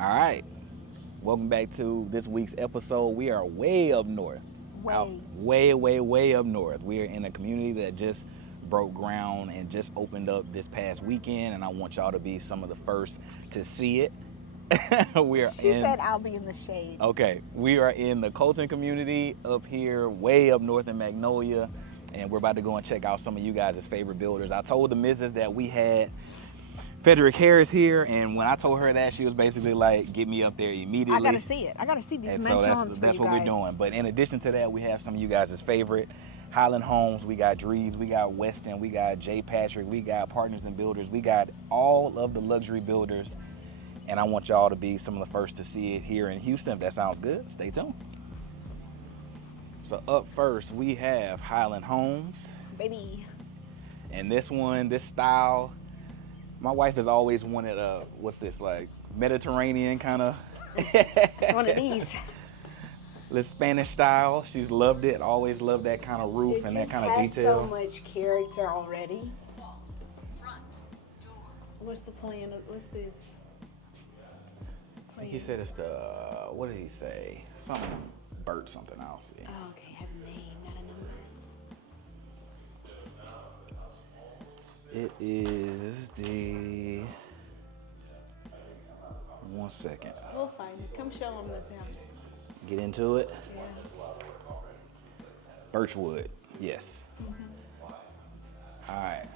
All right. Welcome back to this week's episode. We are way up north. Way up north. We are in a community that just broke ground and just opened up this past weekend, and I want y'all to be some of the first to see it. She said I'll be in the shade. Okay. We are in the Colton community up here, way up north in Magnolia, and we're about to go and check out some of you guys' favorite builders. I told the missus that we had Fedrick Harris here, and when I told her that, she was basically like, get me up there immediately. I gotta see it. I gotta see these and mansions. So that's what we're doing. But in addition to that, we have some of you guys' favorite Highland Homes. We got Drees, we got Weston, we got J. Patrick, we got Partners and Builders, we got all of the luxury builders, and I want y'all to be some of the first to see it here in Houston. If that sounds good, stay tuned. So up first, we have Highland Homes. Baby. And this one, this style, my wife has always wanted a, what's this, like Mediterranean kind of? One of these. The Spanish style. She's loved it, always loved that kind of roof and that kind of detail. It just has so much character already. What's the plan? What's this? I think he said it's the, what did he say? Something, Bert something, I'll see. Oh, okay, has a name, not a number. It is the, one second. We'll find it. Come show them this house. Get into it. Yeah. Birchwood, yes. Mm-hmm. All right,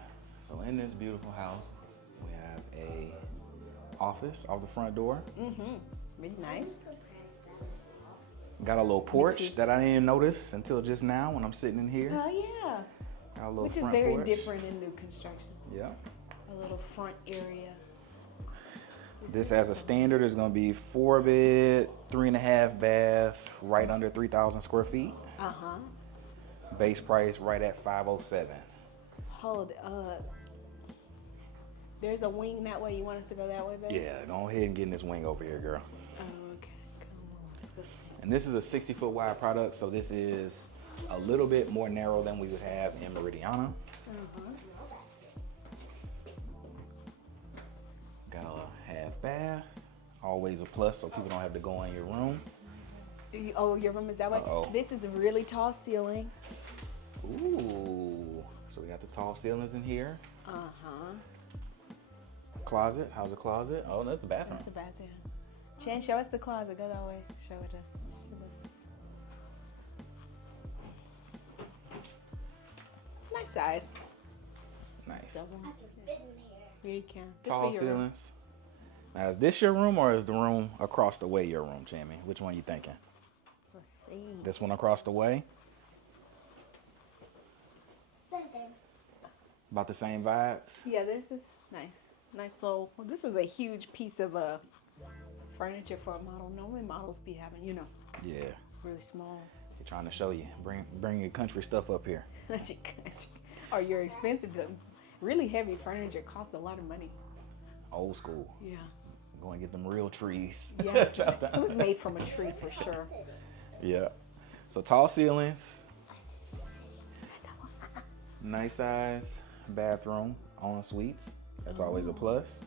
so in this beautiful house, we have a office off the front door. Mm-hmm. Really nice. Got a little porch that I didn't even notice until just now when I'm sitting in here. Oh, yeah. Got a little Which is front very porch. different in new construction. Yeah. A little front area. This as a standard is going to be 4-bed, 3.5 bath, right under 3,000 square feet. Uh-huh. Base price right at $507. Hold up. There's a wing that way. You want us to go that way, baby? Yeah, go ahead and get in this wing over here, girl. Oh, okay. Come on. Let's go see. And this is a 60-foot wide product, so this is a little bit more narrow than we would have in Meridiana. Uh-huh. Got a half bath, always a plus, so people don't have to go in your room. Oh, your room is that way? Uh-oh. This is a really tall ceiling. Ooh, so we got the tall ceilings in here. Uh-huh. Closet, how's the closet? Oh, that's the bathroom. That's the bathroom. Shan, show us the closet. Go that way. Show it us. Nice size. Nice. Double. Yeah, you can. Tall ceilings. Now, is this your room or is the room across the way your room, Jamie? Which one are you thinking? Let's see. This one across the way? Same thing. About the same vibes? Yeah, this is nice. Nice little. Well, this is a huge piece of furniture for a model. Normally models be having, Yeah. really small. They're trying to show you. Bring your country stuff up here. Or your expensive, really heavy furniture costs a lot of money. Old school. Yeah. Go and get them real trees. Yeah. It was made from a tree for sure. Yeah. So tall ceilings. Nice size bathroom, en suites. That's always a plus.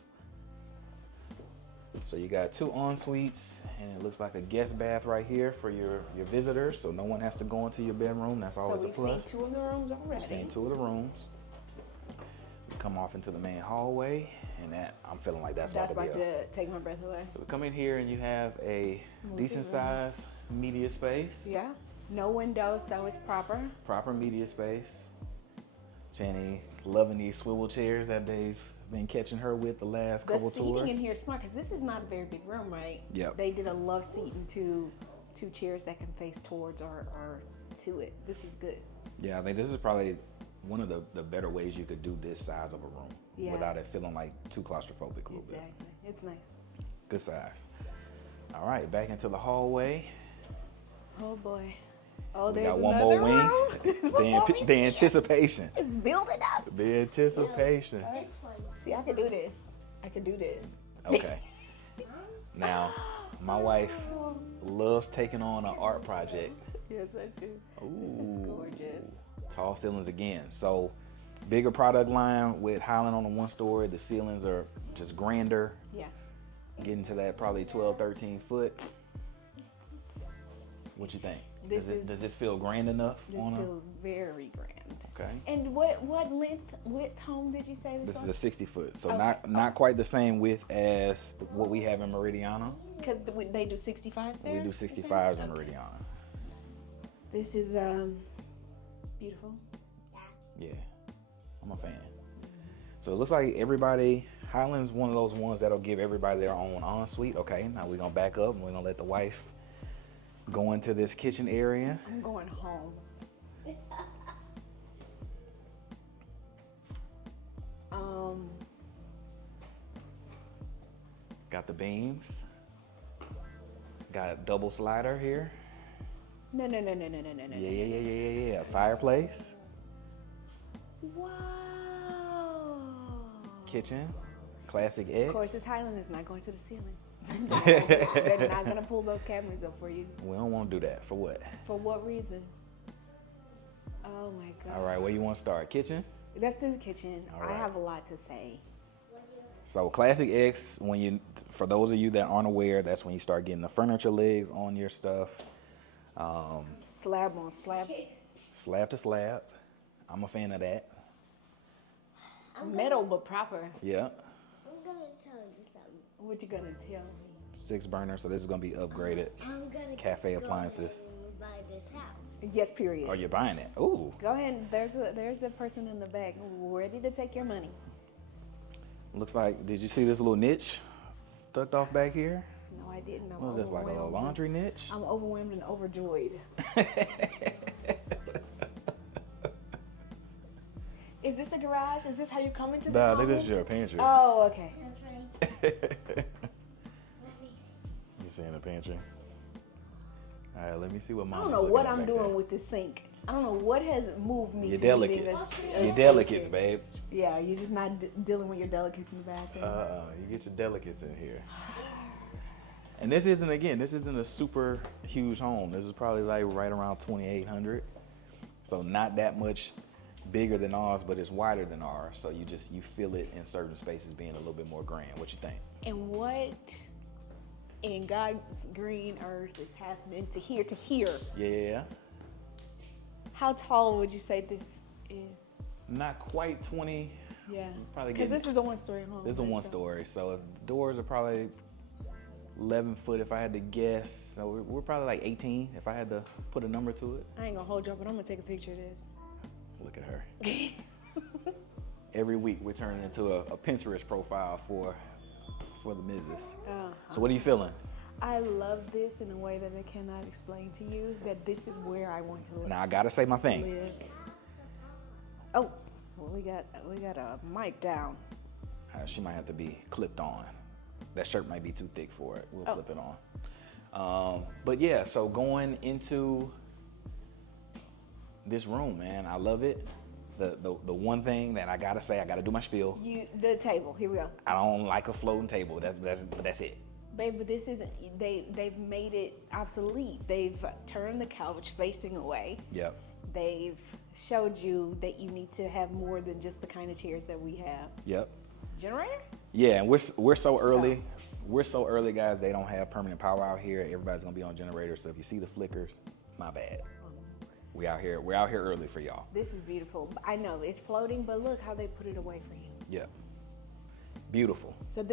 So you got 2 en suites, and it looks like a guest bath right here for your visitors, so no one has to go into your bedroom. That's always a plus. So we've seen 2 of the rooms already. We've seen 2 of the rooms. We come off into the main hallway, and that I'm feeling like that's about to take my breath away. So we come in here, and you have a decent size media space. Yeah. No windows, so it's proper. Proper media space. Jenny loving these swivel chairs that they've been catching her with the last couple tours. The seating in here is smart because this is not a very big room, right? Yep. They did a love seating to 2 chairs that can face towards or to it. This is good. Yeah, I think this is probably one of the better ways you could do this size of a room without it feeling like too claustrophobic a little bit. Exactly. It's nice. Good size. All right, back into the hallway. Oh boy. Oh, We there's got one another more wing. room. The anticipation. It's building up. The anticipation. This one. See, I can do this. I can do this. Okay. Now, my wife loves taking on an art project. Yes, I do. Ooh. This is gorgeous. Tall ceilings again. So, bigger product line with Highland on the 1 story. The ceilings are just grander. Yeah. getting to that probably 12, 13 foot. What you think? Does this feel grand enough? This feels very grand. Okay. And what width home did you say this This was? is a 60 foot, so Okay. not quite the same width as what we have in Meridiana. Because they do 65s there? We do 65s in Meridiana. This is beautiful. Yeah, I'm a fan. So it looks like everybody, Highland's one of those ones that'll give everybody their own ensuite. Okay, now we're gonna back up and we're gonna let the wife go into this kitchen area. I'm going home. Got the beams. Got a double slider here. No. Yeah. Fireplace. Wow. Kitchen. Classic X. Of course, this Highland is not going to the ceiling. They're not going to pull those cabinets up for you. We don't want to do that. For what? For what reason? Oh my God. All right, where you want to start? Kitchen? Let's do the kitchen. All right. I have a lot to say. So Classic X, for those of you that aren't aware, that's when you start getting the furniture legs on your stuff. Slab on slab. Slab to slab. I'm a fan of that. Metal but proper. Yeah. I'm gonna tell you something. What you gonna tell me? 6 burner, so this is gonna be upgraded. I'm gonna Cafe go appliances. and buy this house. Yes, period. Oh, you're buying it? Ooh. Go ahead. There's a person in the back ready to take your money. Looks like, did you see this little niche tucked off back here? No, I didn't. I'm What was this, like a little overwhelmed. laundry niche? I'm overwhelmed and overjoyed. Is this the garage? Is this how you come into this Nah, I home? think this is your pantry. Oh, okay. That's right. You seeing the pantry? All right, let me see what I mom. don't know what I'm doing with this sink. I don't know what has moved me Your to needing delicates. a Your sink delicates, here. babe. Yeah, you're just not dealing with your delicates in the bathroom. You get your delicates in here. And this isn't a super huge home. This is probably like right around 2,800. So not that much bigger than ours, but it's wider than ours. So you feel it in certain spaces being a little bit more grand. What you think? And what in God's green earth is happening to here? Yeah. How tall would you say this is? Not quite 20. Yeah. Probably Because getting, this is a one-story home. this is a right? one So- story. So if the doors are probably 11 foot if I had to guess. So we're probably like 18 if I had to put a number to it. I ain't gonna hold you up, but I'm gonna take a picture of this. Look at her. Every week we're turning into a Pinterest profile for the missus. So what are you feeling? I love this in a way that I cannot explain to you. That this is where I want to live. Now I gotta say my thing. Oh, well, we got a mic down. She might have to be clipped on. That shirt might be too thick for it. We'll Oh. clip it on. But yeah, so going into this room, man, I love it. The one thing that I gotta say, I gotta do my spiel. The table. Here we go. I don't like a floating table. That's it. Babe, but this isn't. They've made it obsolete. They've turned the couch facing away. Yep. They've showed you that you need to have more than just the kind of chairs that we have. Yep. Generator? Yeah, and we're so early. We're so early, guys. They don't have permanent power out here. Everybody's gonna be on generators. So if you see the flickers, my bad. We're out here early for y'all. This is beautiful. I know it's floating, but look how they put it away for you. Yep. Beautiful. So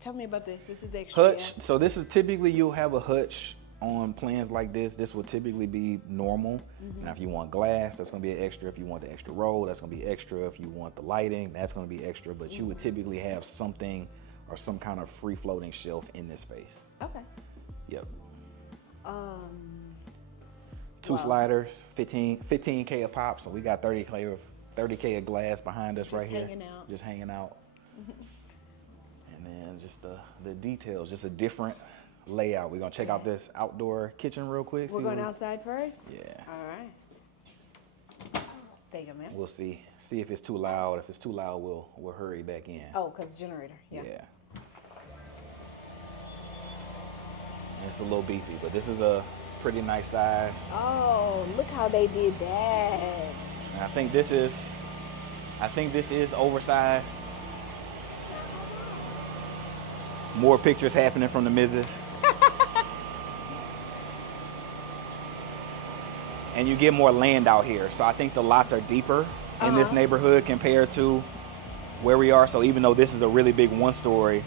tell me about this. This is extra. Hutch. So this is typically you'll have a hutch on plans like this. This will typically be normal. Now if you want glass, that's gonna be an extra. If you want the extra roll, that's gonna be extra. If you want the lighting, that's gonna be extra. But you would typically have something or some kind of free floating shelf in this space. Okay. Yep. Wow. Sliders, 15K a pop. So we got 30K of glass behind us right here. Just hanging out. And then just the details, just a different layout. We're gonna check out this outdoor kitchen real quick. We're going outside first? Yeah. All right. Thank you, ma'am. We'll see if it's too loud. If it's too loud, we'll hurry back in. Oh, because generator. Yeah. And it's a little beefy, but this is a pretty nice size. Oh, look how they did that. And I think this is oversized. More pictures happening from the missus. And you get more land out here. So I think the lots are deeper in this neighborhood compared to where we are. So even though this is a really big one-story,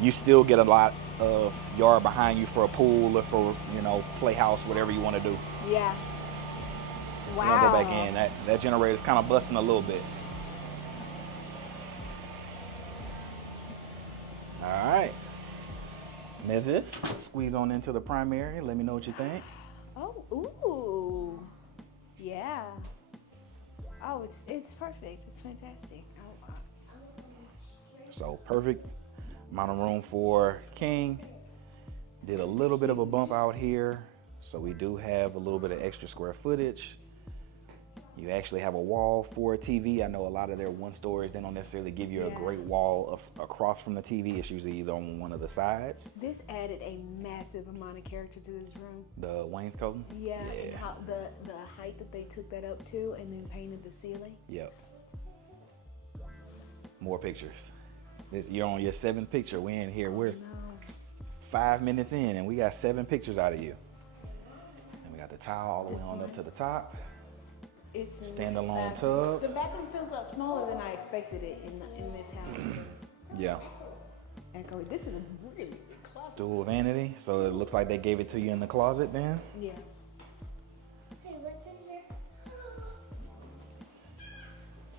you still get a lot of yard behind you for a pool or for, playhouse, whatever you want to do. Yeah. Wow. I'm gonna go back in. That generator's kind of busting a little bit. All right. Mrs. Squeeze on into the primary. Let me know what you think. Oh, ooh. Yeah. Oh, it's perfect. It's fantastic. Oh, So perfect amount of room for King. Did a little bit of a bump out here. So we do have a little bit of extra square footage. You actually have a wall for a TV. I know a lot of their one-stories, they don't necessarily give you a great wall across from the TV. It's usually either on one of the sides. This added a massive amount of character to this room. The wainscoting? Yeah, and how the height that they took that up to and then painted the ceiling. Yep. More pictures. You're on your 7th picture. We in here. We're 5 minutes in and we got 7 pictures out of you. And we got the tile all the way on up to the top. It's a standalone tub. The bathroom feels up smaller than I expected it in this house. Yeah. And this is a really big closet. Dual vanity. So it looks like they gave it to you in the closet then. Yeah. Hey, what's in there?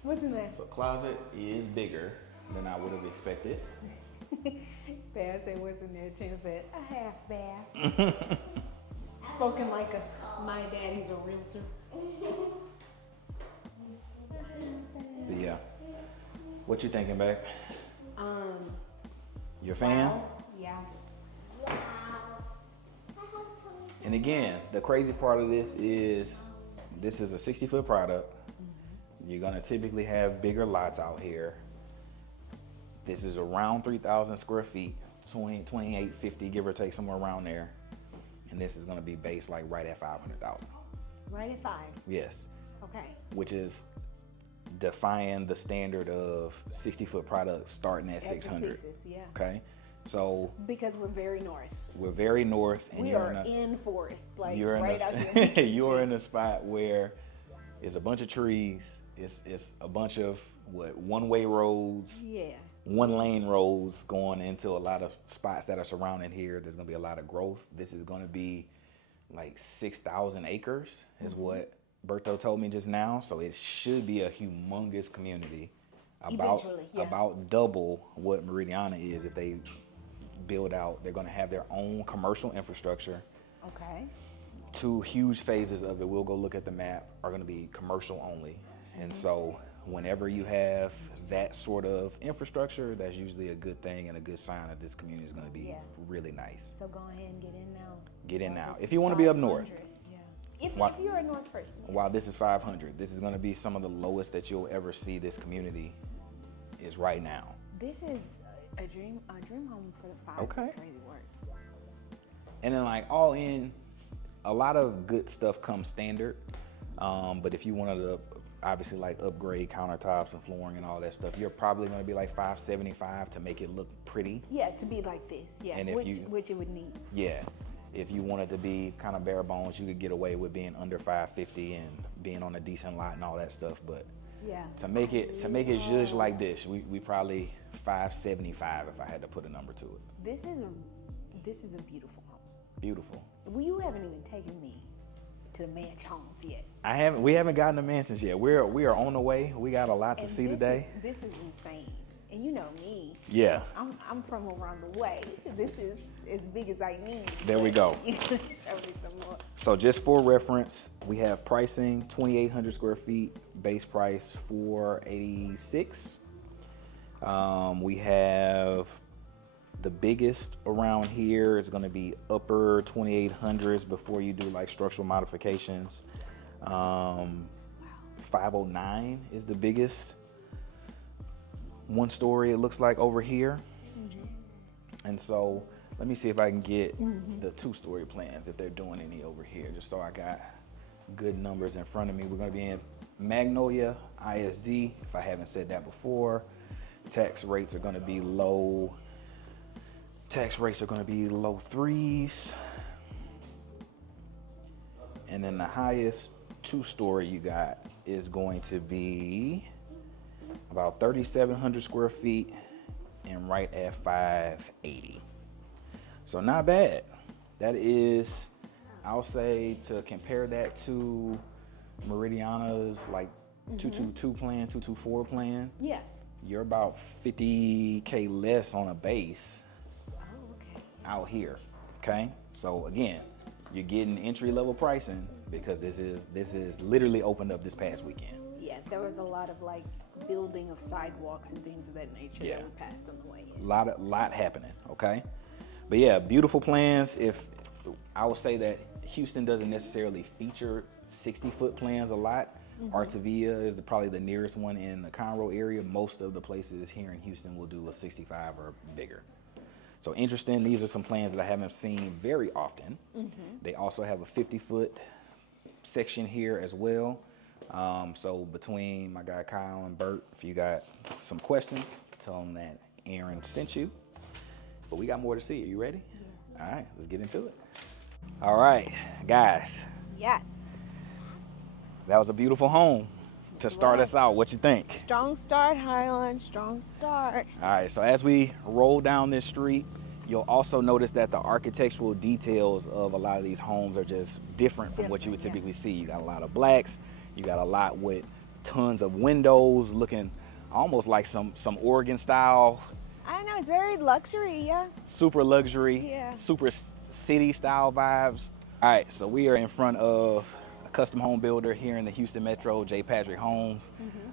What's in there? So closet is bigger than I would have expected. Bath said, what's in there? Chan said, a half bath. Spoken like my daddy's a realtor. But yeah. What you thinking, babe? You a fan? Wow. Yeah. Wow. And again, the crazy part of this is a 60-foot product. You're gonna typically have bigger lots out here. This is around 3,000 square feet, 2850, give or take, somewhere around there. And this is gonna be based like right at 500,000. Right at 5. Yes. Okay. Which is defying the standard of 60-foot products starting at 600. Yeah. Okay. So because we're very north. we're very north, and We are in forest, like you're right in out here. you're in a spot where it's a bunch of trees. It's a bunch of one-way roads. Yeah. One-lane roads going into a lot of spots that are surrounding here. There's gonna be a lot of growth. This is gonna be like 6,000 acres is what Berto told me just now. So it should be a humongous community. Eventually, yeah. About double what Meridiana is if they build out. They're gonna have their own commercial infrastructure. Okay. 2 huge phases of it, we'll go look at the map, are gonna be commercial only. And so whenever you have that sort of infrastructure, that's usually a good thing and a good sign that this community is gonna be really nice. So go ahead and get in now. Get in now. This If is you wanna be up north. 500, yeah. If you're a north person. While this is 500, this is gonna be some of the lowest that you'll ever see this community is right now. This is a dream home for the 5. Okay. It's crazy work. And then like all in, a lot of good stuff comes standard. But if you wanted to obviously like upgrade countertops and flooring and all that stuff, you're probably gonna be like $575 to make it look pretty. Yeah, to be like this. Yeah, And if which it would need. Yeah. If you wanted to be kind of bare bones, you could get away with being under $550 and being on a decent lot and all that stuff. But Yeah. to make it zhuzh like this, we probably $575 if I had to put a number to it. This is a beautiful home. Beautiful. Well, you haven't even taken me to the mansion homes yet. We haven't gotten the mansions yet. We are on the way. We got a lot to And see today. This is insane. And you know me. Yeah. I'm from around the way. This is as big as I need. There we go. You show me some more. So just for reference, we have pricing 2,800 square feet, base price $486. We have the biggest around here is going to be upper 2,800s before you do like structural modifications. 509 is the biggest one story it looks like over here. And so let me see if I can get the 2-story plans if they're doing any over here, just so I got good numbers in front of me. We're going to be in Magnolia ISD, if I haven't said that before. Tax rates are going to be low. Tax rates are going to be low threes. And then the highest two-story you got is going to be about 3,700 square feet and right at 580. So not bad. That is, I'll say, to compare that to Meridiana's like 222 plan, 224 plan, Yeah. you're about 50K less on a base Oh, okay. out here. Okay, so again, you're getting entry level pricing because this is literally opened up this past weekend. Yeah, there was a lot of like building of sidewalks and things of that nature Yeah. that we passed on the way in. Lot happening. Okay, but yeah, beautiful plans. If I would say that Houston doesn't necessarily feature 60-foot plans a lot. Artavia is probably the nearest one in the Conroe area. Most of the places here in Houston will do a 65 or bigger. So interesting. These are some plans that I haven't seen very often. They also have a 50-foot section here as well. So between my guy Kyle and Bert, if you got some questions, tell them that Aaron sent you. But we got more to see. Are you ready? Yeah. All right, let's get into it. All right, guys, Yes. that was a beautiful home to Yes, it start was. us out. What you think? Strong start, Highland. Strong start. All right, so as we roll down this street, you'll also notice that the architectural details of a lot of these homes are just different from what you would Different, typically see. You got a lot of blacks, you got a lot with tons of windows looking almost like some Oregon style, I know, it's very luxury, yeah. super luxury, Yeah. super city style vibes. All right, so we are in front of a custom home builder here in the Houston Metro, Fedrick Homes.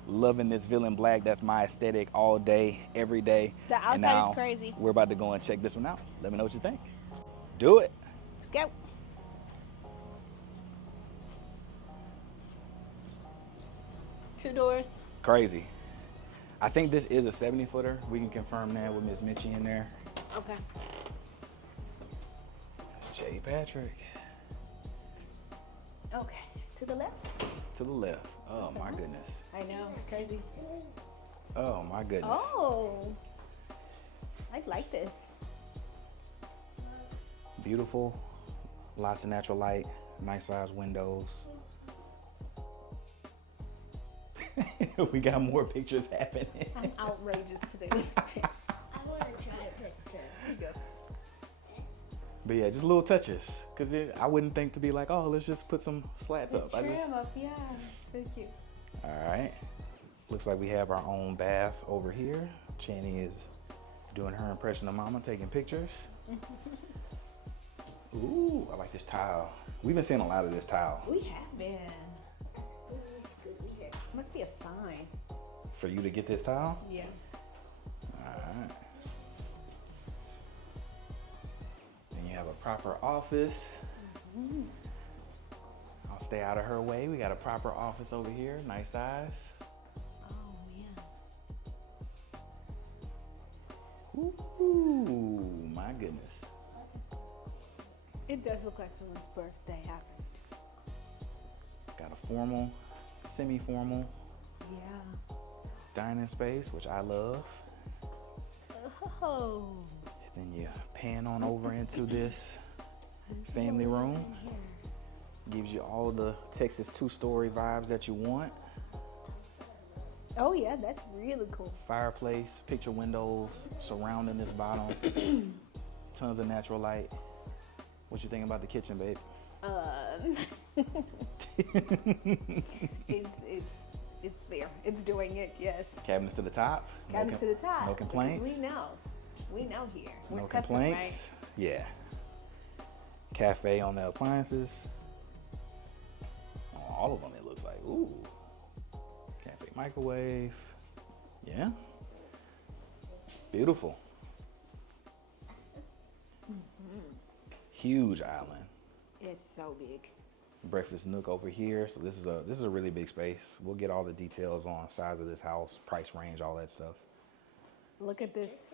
Loving this villain black. That's my aesthetic all day, every day. The outside And now is crazy. We're about to go and check this one out. Let me know what you think. Do it. Let's go. Two doors. Crazy. I think this is a 70-footer. We can confirm that with Miss Mitchie in there. Okay. J. Patrick. Okay. To the left. To the left. Oh my goodness. I know, it's crazy. Oh my goodness. Oh. I like this. Beautiful. Lots of natural light. Nice sized windows. We got more pictures happening. I'm outrageous today. I want to try a picture. Here you go. But yeah, just little touches. Cause I wouldn't think to be like, oh, let's just put some slats up. I just, Trim up, yeah. It's very cute. all right. Looks like we have our own bath over here. Channy is doing her impression of mama, taking pictures. Ooh, I like this tile. We've been seeing a lot of this tile. We have been. Here. Must be a sign. For you to get this tile? Yeah. All right. Then you have a proper office. I'll stay out of her way. We got a proper office over here, nice size. Oh, yeah. Ooh, my goodness. It does look like someone's birthday happened. Got a formal, semi-formal Yeah. dining space, which I love. Oh. Then you pan on over into this family room. Gives you all the Texas two-story vibes that you want. Oh, yeah, that's really cool. Fireplace, picture windows surrounding this bottom. Tons of natural light. What you think about the kitchen, babe? It's there. It's doing it, yes. Cabinets to the top. Cabinets to the top. No complaints. Because we know here. We're No custom, complaints. Yeah. Cafe on the appliances. On all of them, it looks like. Ooh. Cafe microwave. Yeah. Beautiful. Huge island. It's so big. Breakfast nook over here. So this is a really big space. We'll get all the details on size of this house, price range, all that stuff. Look at this.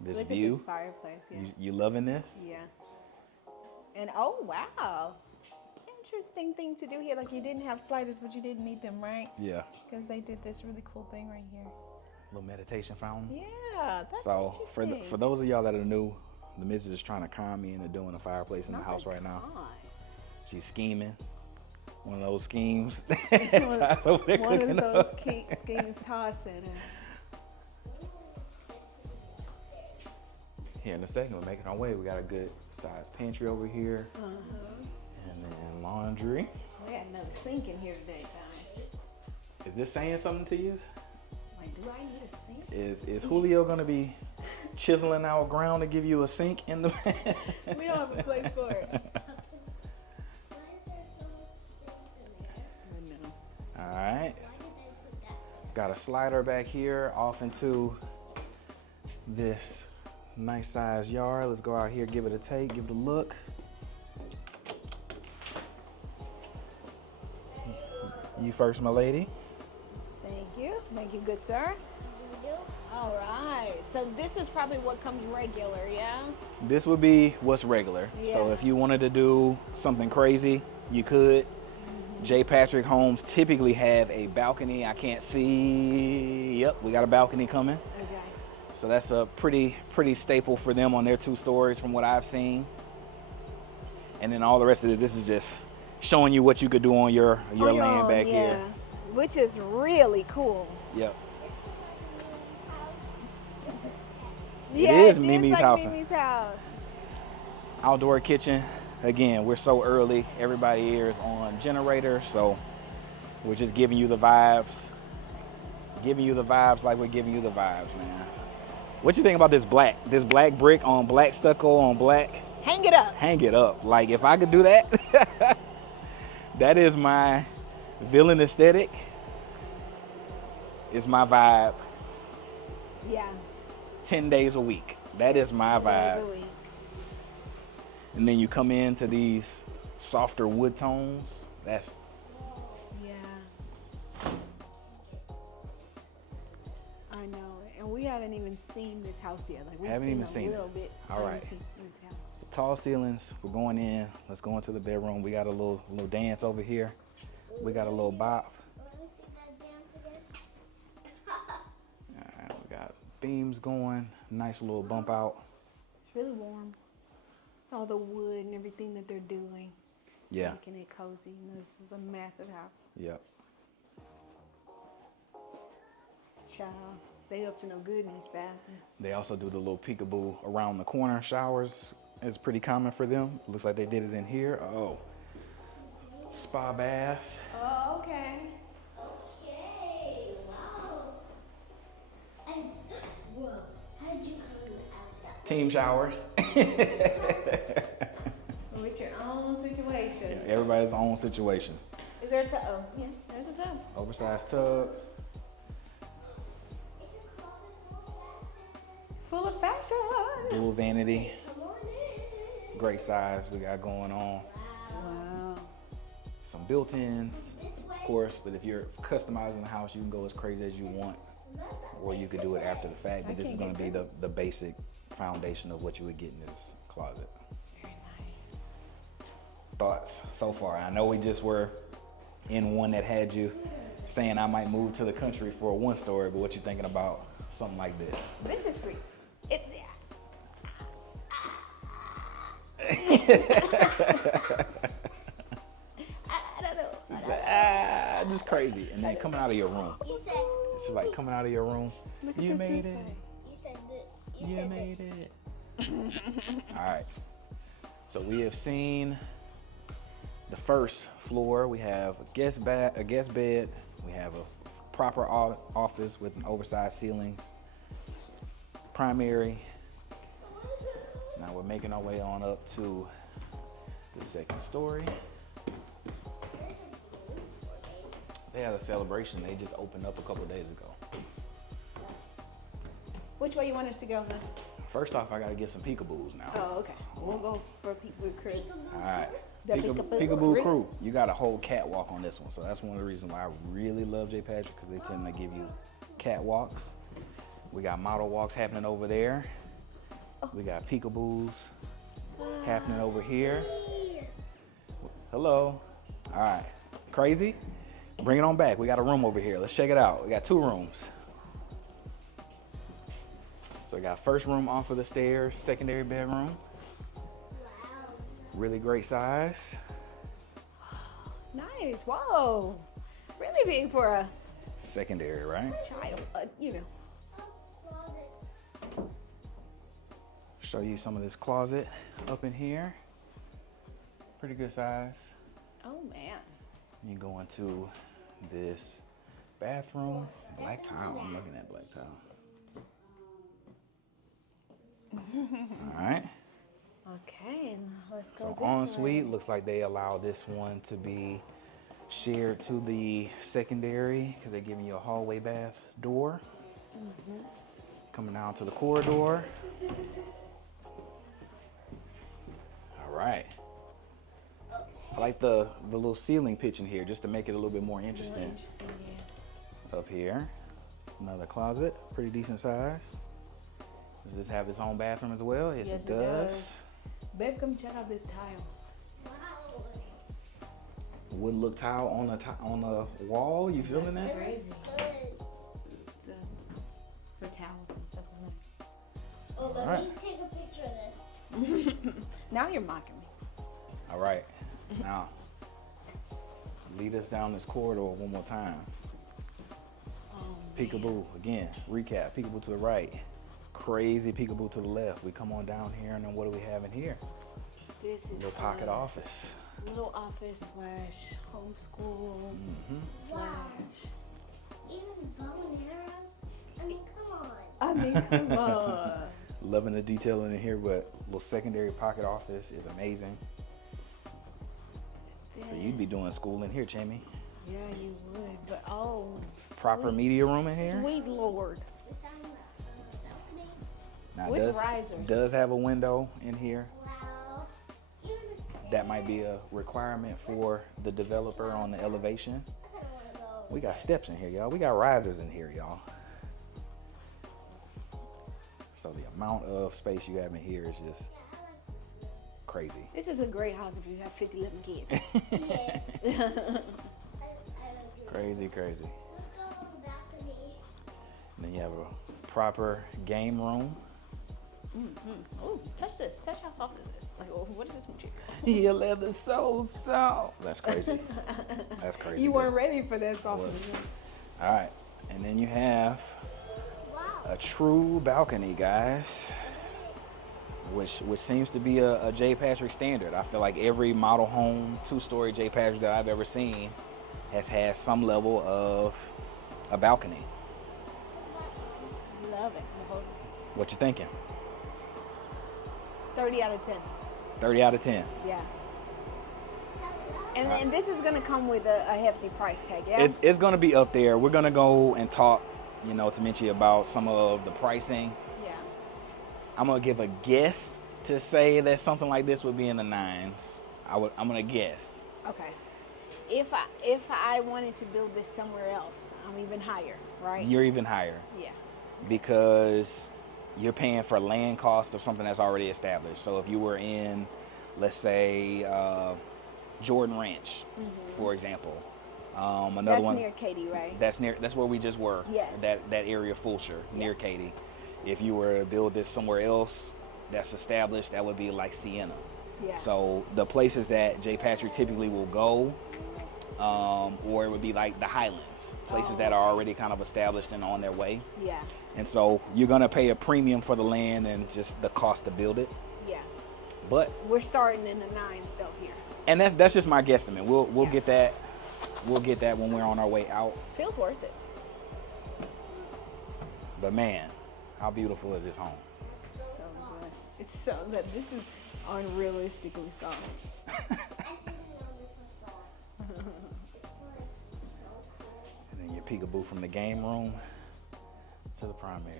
This Look view. at this fireplace. Yeah. You loving this? Yeah. And oh wow, interesting thing to do here. Like you didn't have sliders, but you did need them, right? Yeah. Because they did this really cool thing right here. Little meditation fountain. Yeah, that's So interesting. for those of y'all that are new, the missus is trying to con me into doing a fireplace in the Not house a right now. con. She's scheming. One of those schemes. It's Ty's over there one cooking of those up. schemes Todd said. Here in a second, we're making our way. We got a good sized pantry over here. Uh-huh. And then laundry. We had another sink in here today, guys. Is this saying something to you? Like, do I need a sink? Is Julio gonna be chiseling our ground to give you a sink in the We don't have a place for it. All right. Got a slider back here off into this nice sized yard. Let's go out here, give it a take, give it a look. You first, my lady. Thank you. Thank you, good sir. All right. So this is probably what comes regular, yeah? This would be what's regular. So Yeah. if you wanted to do something crazy, you could. J. Patrick Homes typically have a balcony. I can't see. Yep, we got a balcony coming. Okay. So that's a pretty staple for them on their 2 stories from what I've seen. And then all the rest of this is just showing you what you could do on your land back here. Which is really cool. Yep. Yeah, is it Mimi's like house. Mimi's house. Outdoor kitchen. Again, we're so early. Everybody here is on generator, so we're just giving you the vibes. Giving you the vibes like we're giving you the vibes, man. What you think about this black? This black brick on black stucco on black? Hang it up. Hang it up. Like if I could do that, that is my villain aesthetic. It's my vibe. Yeah. 10 days a week. That is my 2 days vibe. a week. And then you come into these softer wood tones. That's Yeah. I know. And we haven't even seen this house yet. Like we've Haven't seen even seen a it. little bit. All tiny right. piece of this house. so tall ceilings. We're going in. Let's go into the bedroom. We got a little dance over here. We got a little bop. All right, we got beams going. Nice little bump out. It's really warm. All the wood and everything that they're doing. Yeah. Making it cozy. And this is a massive house. Yep. Child, they up to no good in this bathroom. They also do the little peekaboo around the corner showers. It's pretty common for them. Looks like they did it in here. Oh, spa bath. Oh, okay. Okay, wow. And, whoa, how did you come out that? Team showers. With your own situations. Everybody's own situation. Is there a tub? Oh, yeah, there's a tub. Oversized tub. Full of fashion. Dual vanity. Come on in. Great size we got going on. Wow. Some built-ins, This way. of course, but if you're customizing the house, you can go as crazy as you want, or you could do it after the fact. But this is going to be the basic foundation of what you would get in this closet. Very nice. Thoughts so far? I know we just were in one that had you saying I might move to the country for a 1-story, but what you thinking about something like this? This is pretty. I don't know. Just crazy. And then coming out of your room. You said, It's just like coming out of your room. Look at You this made this it. way. you said that. You made it. All right. So we have seen the first floor. We have a guest bed. We have a proper office with oversized ceilings. Primary. Now we're making our way on up to the 2nd story. They had a celebration. They just opened up a couple days ago. Which way you want us to go, huh? First off, I gotta get some peekaboos now. Oh, okay. We'll go for a peek with crib. All right. The Peekaboo crew. You got a whole catwalk on this one. So that's one of the reasons why I really love J. Patrick, because they tend to give you catwalks. We got model walks happening over there. We got peekaboos happening over here. Hello. All right. Crazy? Bring it on back. We got a room over here. Let's check it out. We got 2 rooms. So we got first room off of the stairs, secondary bedroom. Wow. Really great size. Nice. Whoa. Really big for a Secondary, right? child, you know. Closet. Show you some of this closet up in here. Pretty good size. Oh, man. You go into this bathroom. Black tile. I'm looking at black tile. All right. Okay, let's go So this ensuite way. looks like they allow this one to be shared to the secondary because they're giving you a hallway bath door. Coming down to the corridor. All right. I like the little ceiling pitch in here just to make it a little bit more interesting. Interesting, yeah. Up here, another closet, pretty decent size. Does this have its own bathroom as well? Yes, it does. Babe, come check out this tile. Wow. Wood look tile on the wall. You feeling that? It Crazy. looks good. It's, for towels and stuff like Oh, let Alright. me take a picture of this. that. Now you're mocking me. All right. Now, lead us down this corridor one more time. Peekaboo again. Recap. Peekaboo to the right. Crazy peekaboo to the left. We come on down here, and then what do we have in here? This is Little pocket office. little office slash homeschool slash. Even bow and arrows. I mean, come on. I mean, come on. Loving the detailing in here, but little secondary pocket office is amazing. So you'd be doing school in here, Jamie. Yeah, you would, but oh, Proper sweet, media room in here. Sweet Lord. Without a balcony. Now, With does, risers. does have a window in here. Wow. Even the stairs. That might be a requirement for the developer on the elevation. I kind of want to go. We got steps in here, y'all. We got risers in here, y'all. So the amount of space you have in here is just crazy. This is a great house if you have 50 living kids. Yeah. Crazy, crazy. Let's go on the balcony. And then you have a proper game room. Oh, touch this. Touch how soft is this? Like, oh, what is this material? Your leather so soft. That's crazy. That's crazy. You good. weren't ready for that soft. All right. And then you have Wow. a true balcony, guys. Which seems to be a J. Patrick standard. I feel like every model home, two-story J. Patrick that I've ever seen has had some level of a balcony. Love it. What you thinking? 30 out of 10. 30 out of 10. Yeah. And then this is gonna come with a hefty price tag, yeah? It's gonna be up there. We're gonna go and talk, to Minchie about some of the pricing. Yeah. I'm gonna give a guess to say that something like this would be in the 9s. I'm gonna guess. Okay. If I wanted to build this somewhere else, I'm even higher, right? You're even higher Yeah. because you're paying for land cost of something that's already established. So if you were in, let's say, Jordan Ranch, for example, another That's one. near Katy, right? That's where we just were. Yeah. That area, Fulshire, near Katy. If you were to build this somewhere else that's established, that would be like Sienna. Yeah. So the places that J. Patrick typically will go, or it would be like the Highlands, places that are already kind of established and on their way. Yeah. And so you're gonna pay a premium for the land and just the cost to build it. Yeah. But We're starting in the 9s though here. and that's just my guesstimate. We'll Yeah. get that. We'll get that when we're on our way out. Feels worth it. But man, how beautiful is this home? So good. It's so good. This is unrealistically soft. I didn't know this was soft. It's like so cool. And then your peekaboo from the game room to the primary.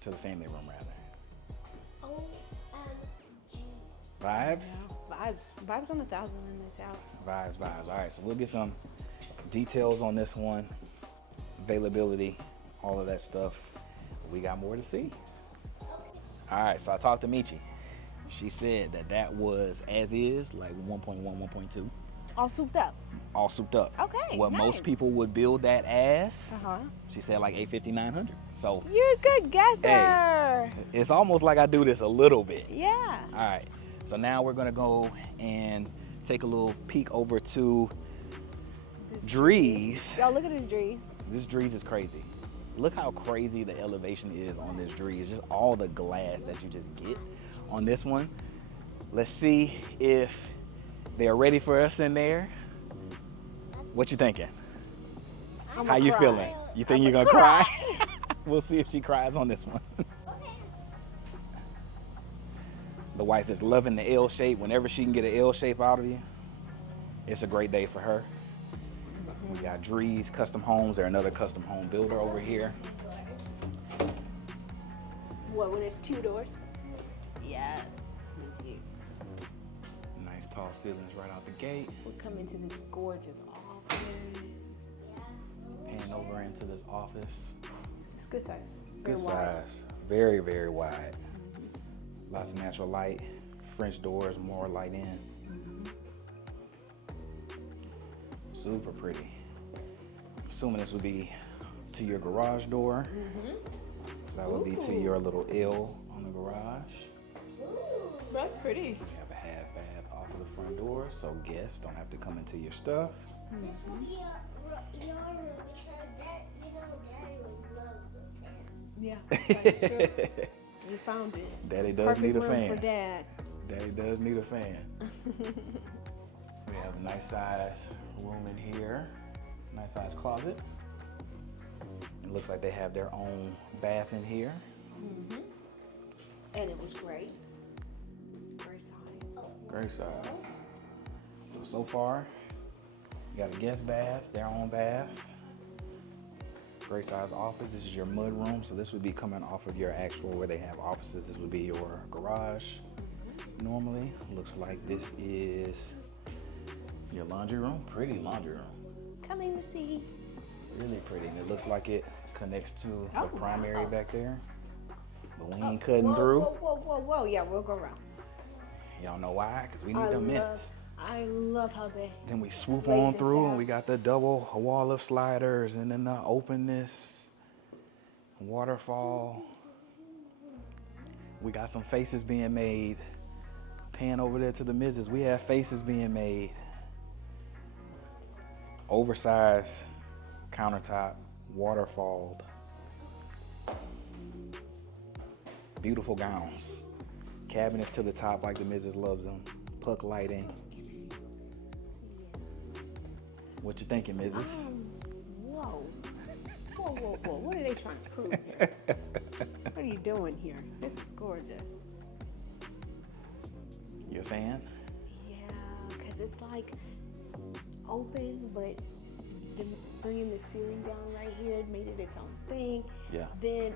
To the family room, rather. OMG. Vibes? Vibes on 1,000 in this house. Vibes. All right, so we'll get some details on this one. Availability, all of that stuff. We got more to see. All right, so I talked to Michi. She said that was as is, like 1.1, 1.2. All souped up. All souped up. Okay, What nice. most people would build that as, Uh-huh. she said like 850, 900. So You're a good guesser. it's almost like I do this a little bit. Yeah. All right, so now we're gonna go and take a little peek over to Drees. Y'all look at this Drees. This Drees is crazy. Look how crazy the elevation is on this Drees. Just all the glass that you just get on this one. Let's see if they're ready for us in there. What you thinking? I'ma How you cry. feeling? You think you're gonna cry? We'll see if she cries on this one. The wife is loving the L shape. Whenever she can get an L shape out of you, it's a great day for her. We got Drees Custom Homes. They're another custom home builder over here. What, when it's 2 doors? Yes, me too. Nice tall ceilings right out the gate. We come into this gorgeous office. Pan over into this office. It's good size. Good Very wide. size. Very, very wide. Lots of natural light. French doors, more light in. Super pretty. Assuming this would be to your garage door. So that would be to your little L on the garage. That's pretty. We have a half bath off of the front door, so guests don't have to come into your stuff. This will be your room because that, Daddy would love the fan. Yeah, that's true. We found it. Daddy does Perfect need a room fan. for Dad. Daddy does need a fan. We have a nice size room in here. Nice size closet. It looks like they have their own bath in here. And it was great. Great size. Great size. So far, you got a guest bath, their own bath. Great size office. This is your mud room. So this would be coming off of your actual, where they have offices. This would be your garage. Normally, looks like this is your laundry room. Pretty laundry room. Coming to see. Really pretty. And it looks like it connects to Oh, the primary wow. back there. But we ain't cutting through. Whoa. Yeah, we'll go around. Y'all know why? Because we need the mints. I love how they. Then we swoop laid on this through and out. we got the double wall of sliders and then the openness, waterfall. We got some faces being made. Pan over there to the missus. We have faces being made. Oversized countertop, waterfalled. Beautiful gowns. Cabinets to the top like the missus loves them. Puck lighting. What you thinking, missus? Whoa. What are they trying to prove here? What are you doing here? This is gorgeous. You a fan? Yeah, because it's like open, but bringing the ceiling down right here made it its own thing. Yeah. Then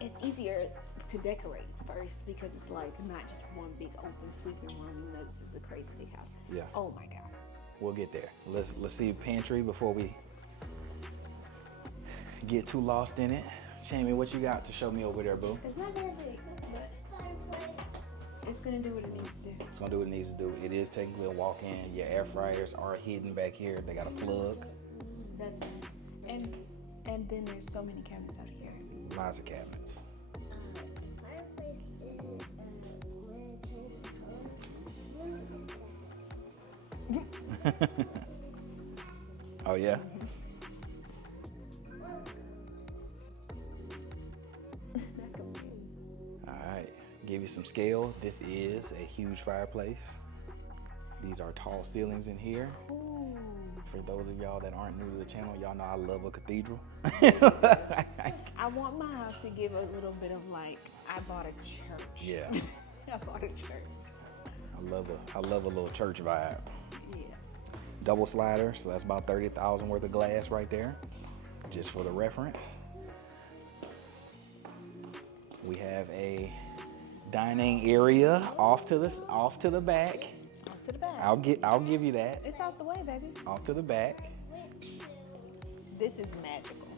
it's easier to decorate first because it's like not just one big open sweeping room. You know, this is a crazy big house. Yeah. Oh my God. We'll get there. Let's see pantry before we get too lost in it. Jamie, what you got to show me over there, boo? It's not very big, but Fireplace. it's gonna do what it needs to do. It's gonna do what it needs to do. It is technically a walk-in. Your air fryers are hidden back here. They got a plug. That's and then there's so many cabinets out here. Lots of cabinets. Fireplace is when it changes color. Blue is that. Oh yeah? All right, give you some scale. This is a huge fireplace. These are tall ceilings in here. Ooh. For those of y'all that aren't new to the channel, y'all know I love a cathedral. I want my house to give a little bit of like, I bought a church. Yeah, I bought a church. I love a little church vibe. Yeah. Double slider, so that's about 30,000 worth of glass right there, just for the reference. We have a dining area off to the back. Off to the back. I'll give you that. It's out the way, baby. Off to the back. This is magical.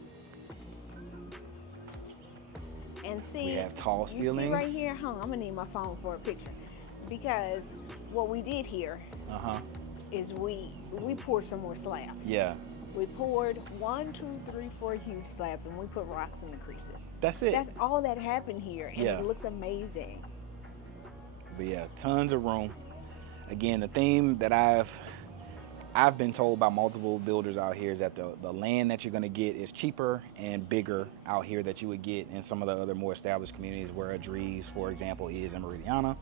And see, We have tall you ceilings. see right here, I'm gonna need my phone for a picture because what we did here, is we poured some more slabs. Yeah, We poured 1, 2, 3, 4 huge slabs, and we put rocks in the creases. that's it. That's all that happened here, and Yeah. it looks amazing. But yeah, tons of room. Again, the theme that I've been told by multiple builders out here is that the land that you're going to get is cheaper and bigger out here that you would get in some of the other more established communities where a Drees, for example, is in Meridiana.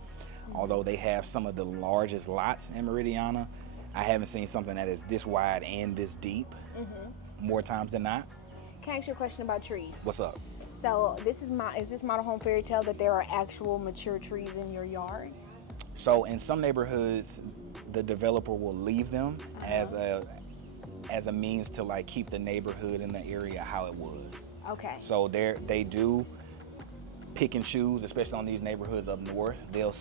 Although they have some of the largest lots in Meridiana, I haven't seen something that is this wide and this deep more times than not. Can I ask you a question about trees? What's up? So is this model home fairy tale that there are actual mature trees in your yard? So in some neighborhoods, the developer will leave them as a means to like keep the neighborhood in the area how it was. Okay. So they do pick and choose, especially on these neighborhoods up north. They'll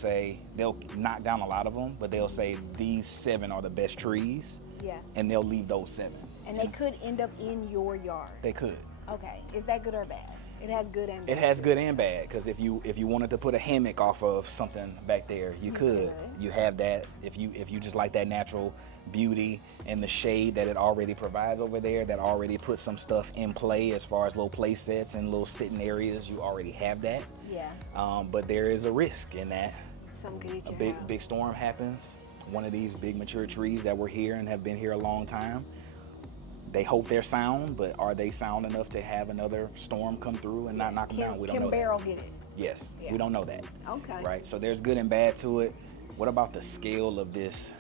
knock down a lot of them, but they'll say these 7 are the best trees, Yeah. and they'll leave those 7. And they could end up in your yard. They could. Okay. Is that good or bad? It has good and bad. It has too. good and bad, because if you wanted to put a hammock off of something back there, you could. You have that. If you just like that natural beauty and the shade that it already provides over there, that already puts some stuff in play as far as little play sets and little sitting areas, you already have that. Yeah. But there is a risk in that. Some could eat A your house. big storm happens. One of these big mature trees that were here and have been here a long time, they hope they're sound, but are they sound enough to have another storm come through and not knock them down? We don't know Can that. barrel hit it? Yes, Yeah. we don't know that. Okay. Right, so there's good and bad to it. What about the scale of this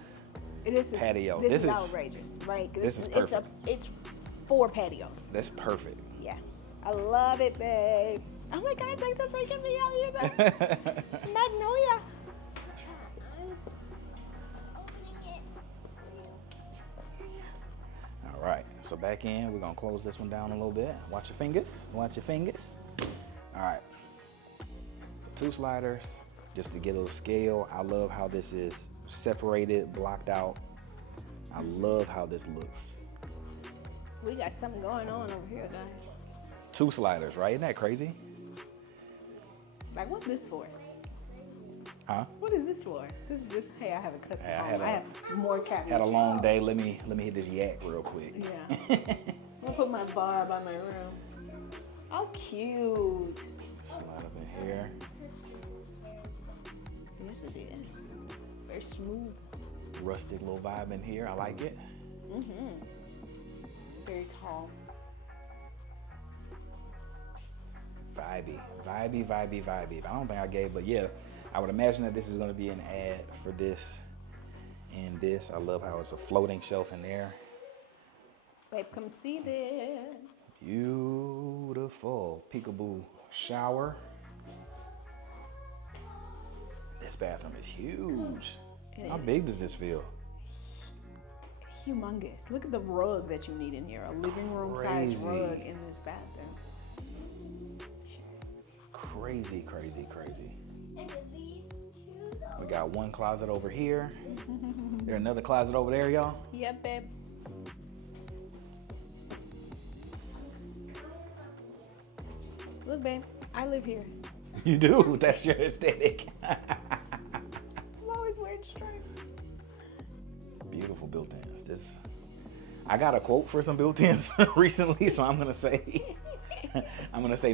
patio? This is outrageous, right? This is perfect. It's 4 patios. That's perfect. Yeah. I love it, babe. Oh my God, thanks for freaking me out here, babe. Magnolia. All right, so back in, we're gonna close this one down a little bit. Watch your fingers, watch your fingers. All right, so 2 sliders, just to get a little scale. I love how this is separated, blocked out. I love how this looks. We got something going on over here, guys. 2 sliders, right? Isn't that crazy? Like, what's this for? Huh? What is this for? This is just, hey, I have a custom Hey, home. I have more cabinets. Had a long day. Let me hit this yak real quick. Yeah. I'm gonna put my bar by my room. How cute. Slide up in here. Yes, it is. Very smooth. Rustic little vibe in here. I like it. Very tall. Vibey. I don't think I gave, but yeah, I would imagine that this is going to be an ad for this and this. I love how it's a floating shelf in there. Babe, come see this. Beautiful. Peekaboo shower. This bathroom is huge. How big does this feel? Humongous. Look at the rug that you need in here. A living room size rug in this bathroom. Crazy. We got 1 closet over here. There's another closet over there, y'all. Yep, babe. Look, babe, I live here. You do. That's your aesthetic. I'm always wearing stripes. Beautiful built-ins. I got a quote for some built-ins recently, so I'm gonna say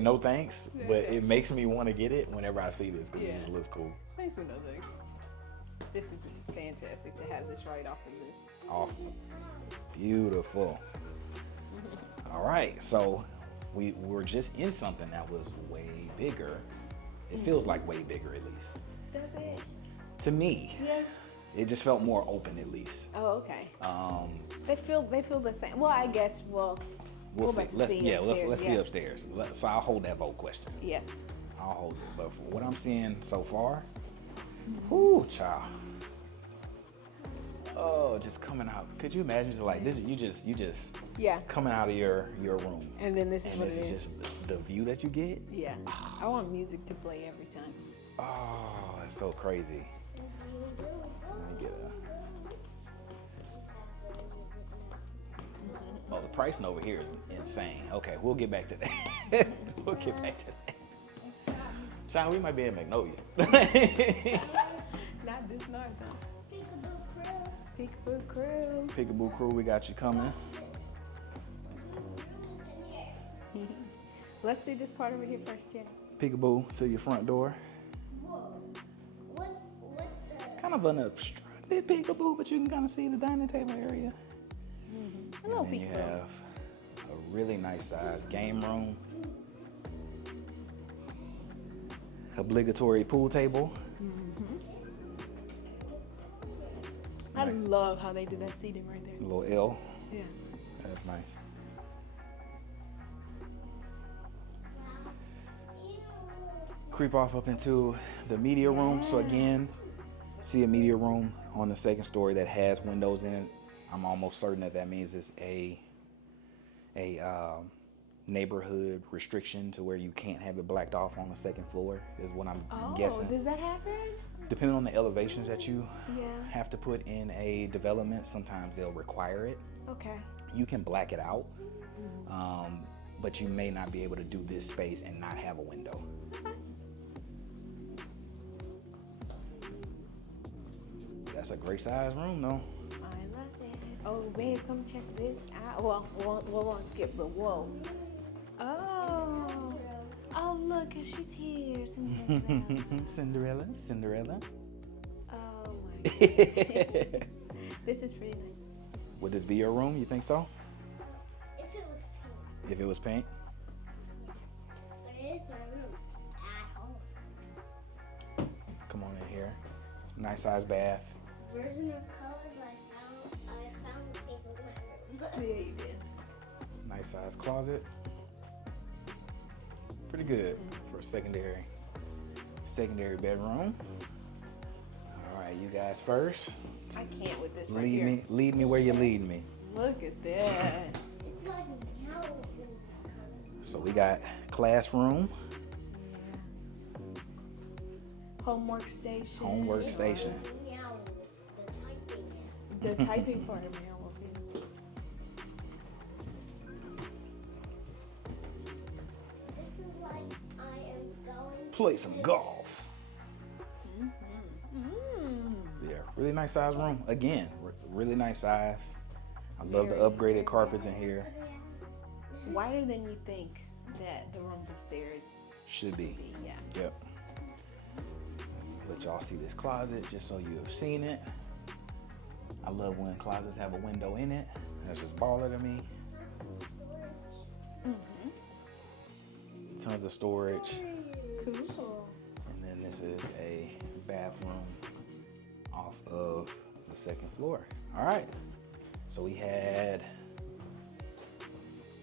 no thanks, but it makes me want to get it whenever I see this because it just looks cool. Makes me no thanks. This is fantastic to have this right off of this. Awesome. Beautiful. All right, so we were just in something that was way bigger. It feels like way bigger, at least. Does it? To me. Yeah. It just felt more open, at least. Oh, okay. They feel the same. Well, I guess we'll see. Let's upstairs, see upstairs. So I'll hold that vote question. Yeah. I'll hold it. But for what I'm seeing so far, whoo, child. Oh, just coming out. Could you imagine just like this? You just coming out of your room. And then this is And what this it is is. just the view that you get. Yeah. I want music to play every time. Oh, it's so crazy. Let me get Oh, the pricing over here is insane. Okay, we'll get back to that. We'll get back to that. Sean, we might be in Magnolia. Not this north, though. Peekaboo crew. Peekaboo crew, we got you coming. Let's see this part over here first, Jenny. Peekaboo to your front door. Whoa. What's the... Kind of an obstructed peekaboo, but you can kind of see the dining table area. A little And then you peekaboo. have a really nice size game room. Obligatory pool table. I love how they did that seating right there. A little L. Yeah. That's nice. Creep off up into the media room. So again, see a media room on the second story that has windows in it. I'm almost certain that means it's a neighborhood restriction to where you can't have it blacked off on the second floor is what I'm guessing. Does that happen? Depending on the elevations that you Yeah. have to put in a development, sometimes they'll require it. Okay. You can black it out, but you may not be able to do this space and not have a window. That's a great size room though. I love it. Oh, babe, come check this out. Well, we won't skip, but whoa. Oh, look, she's here. Cinderella. Cinderella. Oh my goodness. This is pretty nice. Would this be your room? You think so? If it was pink. If it was pink? But it is my room at home. Come on in here. Nice size bath. Version of colors I found pink in my room. Yeah, you did. Nice size closet. Pretty good for a secondary bedroom. All right, you guys first. I can't with this right here. Lead me where you lead me. Look at this. It's like yellow in this color. So we got classroom, Homework station. homework station. Meow, the typing. The typing part of me almost. This is like I am going Play some golf. Mm. Yeah, really nice size room. Again, really nice size. I love the upgraded carpets in here. Wider than you think that the rooms upstairs Should be. Yeah. Yep. Let y'all see this closet just so you've seen it. I love when closets have a window in it. That's just baller to me. Tons of storage. Cool. And then this is a bathroom off of the second floor. All right. So we had,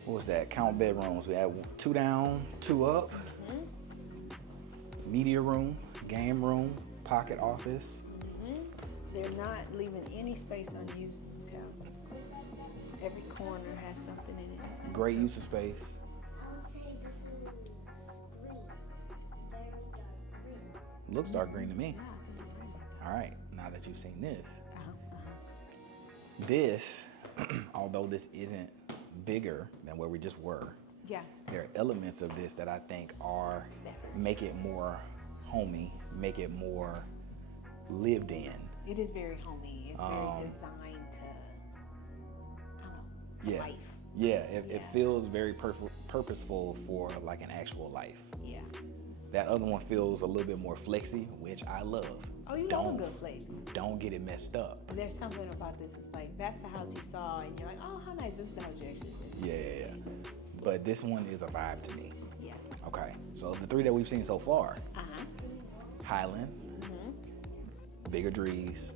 what was that? Count bedrooms. We had 2 down, 2 up. Media room, game room, pocket office. They're not leaving any space unused in this house. Every corner has something in it. Great use of space. I would say this is green. Very dark green. Looks dark green to me. Yeah, I think you're right. All right, now that you've seen this. Uh-huh. This, although this isn't bigger than where we just were, Yeah. there are elements of this that I think are, make it more homey, make it more lived in. It is very homey. It's very designed to, I don't know, Yeah. life. Yeah, it Yeah. feels very purposeful for like an actual life. Yeah. That other one feels a little bit more flexy, which I love. Oh, you love a good place. Don't get it messed up. There's something about this. It's like, that's the house you saw, and you're like, oh, how nice. This is the house you actually did. Yeah. But this one is a vibe to me. Yeah. Okay, so the 3 that we've seen so far, Uh-huh. Highland, bigger Drees,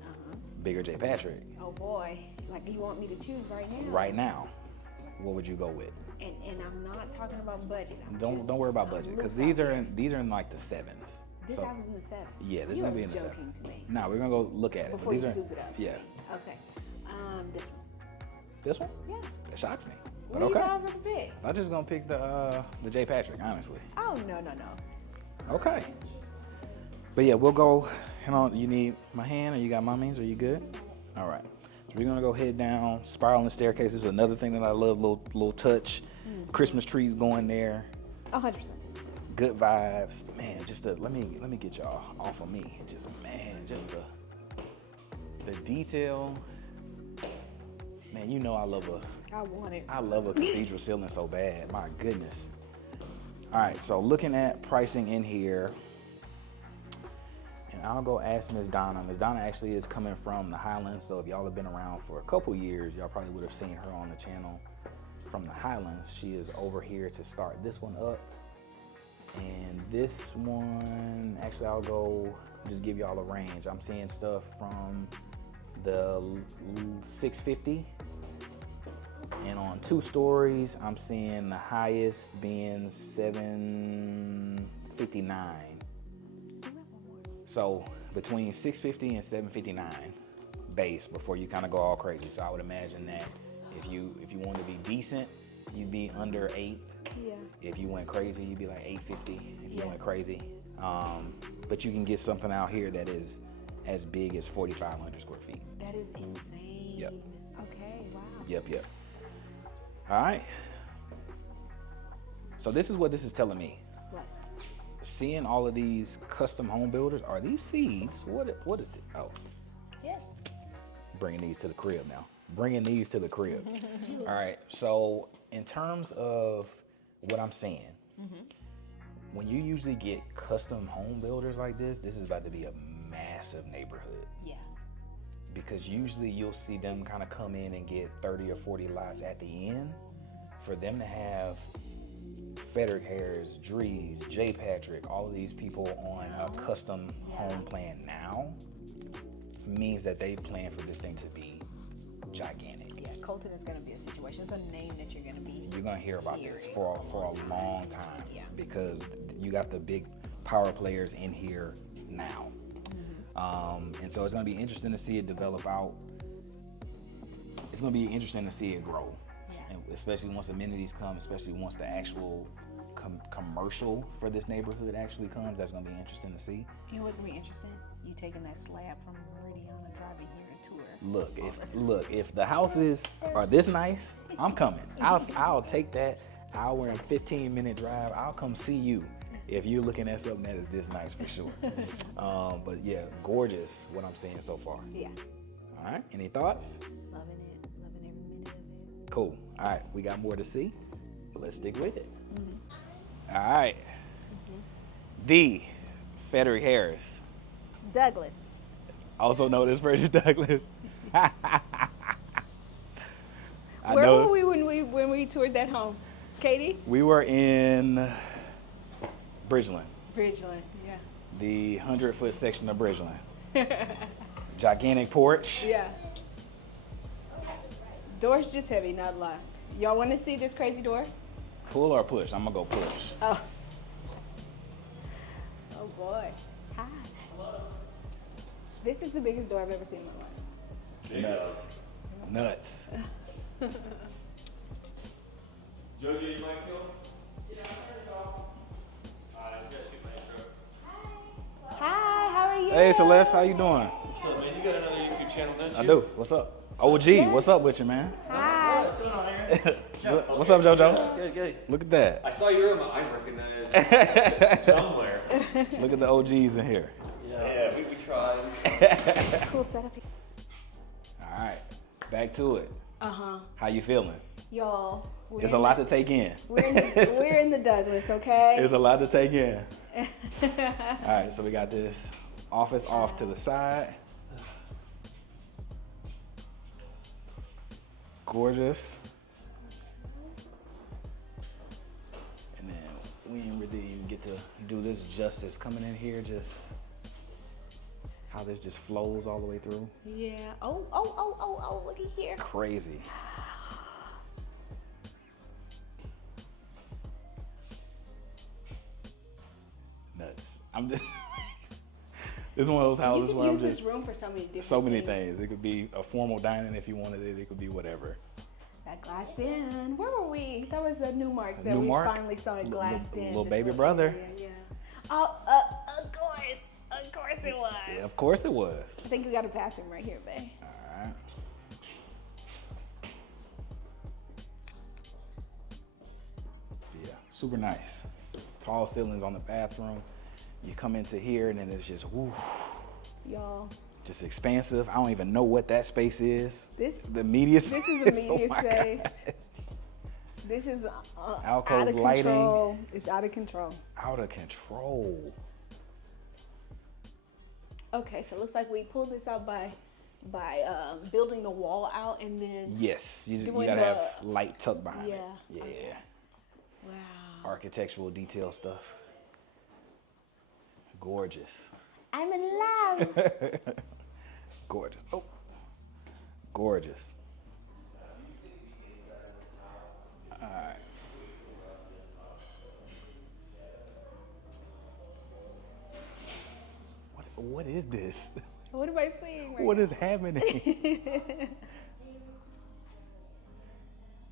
bigger J. Patrick. Oh, boy. Like, you want me to choose right now? Right now, what would you go with? And I'm not talking about budget. Don't worry about budget, because these are in like the 7s. This So, house is in the 7. yeah, this is You gonna are be in the joking 7. to me. Nah, we're gonna go look at it. Before These you are- soup it up. Yeah. Okay. This one. This one? Yeah. That shocks me. What But do you okay. guys want to pick? I'm just gonna pick the J. Patrick, honestly. Oh, no. Okay. But yeah, we'll go. You need my hand, or you got mommy's? Are you good? All right. So we're gonna go head down, spiraling staircase. This is another thing that I love. Little touch. Christmas trees going there. 100%. Good vibes, man. Just let me get y'all off of me. Just the detail Man, you know I love a cathedral ceiling so bad. My goodness. All right, so looking at pricing in here, and I'll go ask Miss Donna. Miss Donna actually is coming from the Highlands, so if y'all have been around for a couple years, y'all probably would have seen her on the channel from the Highlands. She is over here to start this one up. And this one, actually I'll go just give y'all a range. I'm seeing stuff from the 650, and on 2 stories, I'm seeing the highest being 759. So between 650 and 759 base before you kind of go all crazy. So I would imagine that if you want to be decent, you'd be under 8. Yeah. If you went crazy, you'd be like 850 if you went crazy. But you can get something out here that is as big as 4,500 square feet. That is insane. Yep. Okay, wow. Yep. All right. So this is what this is telling me. What? Seeing all of these custom home builders, are these seeds? What is it? Oh, Yes. bringing these to the crib now. Bringing these to the crib. All right. So in terms of what I'm seeing, when you usually get custom home builders like this is about to be a massive neighborhood. Yeah. Because usually you'll see them kind of come in and get 30 or 40 lots at the end. For them to have Fedrick Harris, Drees, J. Patrick, all of these people on a custom home plan now means that they plan for this thing to be gigantic. Yeah, Colton is going to be a situation. It's a name that you're going to be. You're gonna hear about this for a long time, Yeah. because you got the big power players in here now. And so it's gonna be interesting to see it develop out. It's gonna be interesting to see it grow, and especially once amenities come, especially once the actual commercial for this neighborhood actually comes. That's gonna be interesting to see. You know what's going to be interesting? You taking that slab from Meridiana, driving here and tour. If the houses are this nice, I'm coming. I'll take that hour and 15-minute drive. I'll come see you if you're looking at something that is this nice for sure. But yeah, gorgeous what I'm seeing so far. Yeah. All right, any thoughts? Loving it. Loving every minute of it. Cool. All right, we got more to see. Let's stick with it. All right. The Frederick Harris, Douglas. also known as Frederick Douglas. Where were we when we toured that home? Katie? We were in Bridgeland, Bridgeland, yeah. the 100-foot section of Bridgeland. Gigantic porch. Yeah. Door's just heavy, not locked. Y'all want to see this crazy door? Pull or push? I'm gonna go push. Oh. Oh boy. Hi. This is the biggest door I've ever seen in my life. Nuts. Jojo, you might kill? Yeah, there you go. Alright, let's get my intro. Hi, how are you? Hey Celeste, how you doing? What's up, man? You got another YouTube channel, don't you? I do. What's up? OG, what's up with you, man? Hi. What's going on, Aaron? What's up, JoJo? Good. Look at that. I saw your I recognized somewhere. Look at the OGs in here. Yeah, we tried. Cool setup here. All right, back to it. Uh-huh. How you feeling? Y'all. It's a lot to take in. We're in the Douglas, okay? It's a lot to take in. All right, so we got this office off to the side. Gorgeous. And then we didn't really even get to do this justice coming in here, just how this just flows all the way through. Yeah. Oh, look at here. Crazy. Nuts. I'm just this is one of those houses You where can I'm use just this room for so many different so many things. It could be a formal dining if you wanted it. It could be whatever. That glassed in. Where were we? That was a Newmark that Newmark? we finally saw it glassed in. Little this baby little brother. area, yeah. Oh, of course it was. Yeah, of course it was. I think we got a bathroom right here, babe. All right. Yeah, super nice. Tall ceilings on the bathroom. You come into here and then it's just woo. Y'all, Just expansive. I don't even know what that space is. The media space. This is a Oh media my space. God. This is Alcove out of lighting. control. It's out of control. Out of control. Okay, so it looks like we pulled this out by building the wall out and then Yes, you doing gotta the- have light tucked behind it. Yeah, Yeah. okay. Wow. Architectural detail stuff. Gorgeous. I'm in love. Gorgeous. Oh. Gorgeous. All right. What is this? What am I seeing right What now? is happening?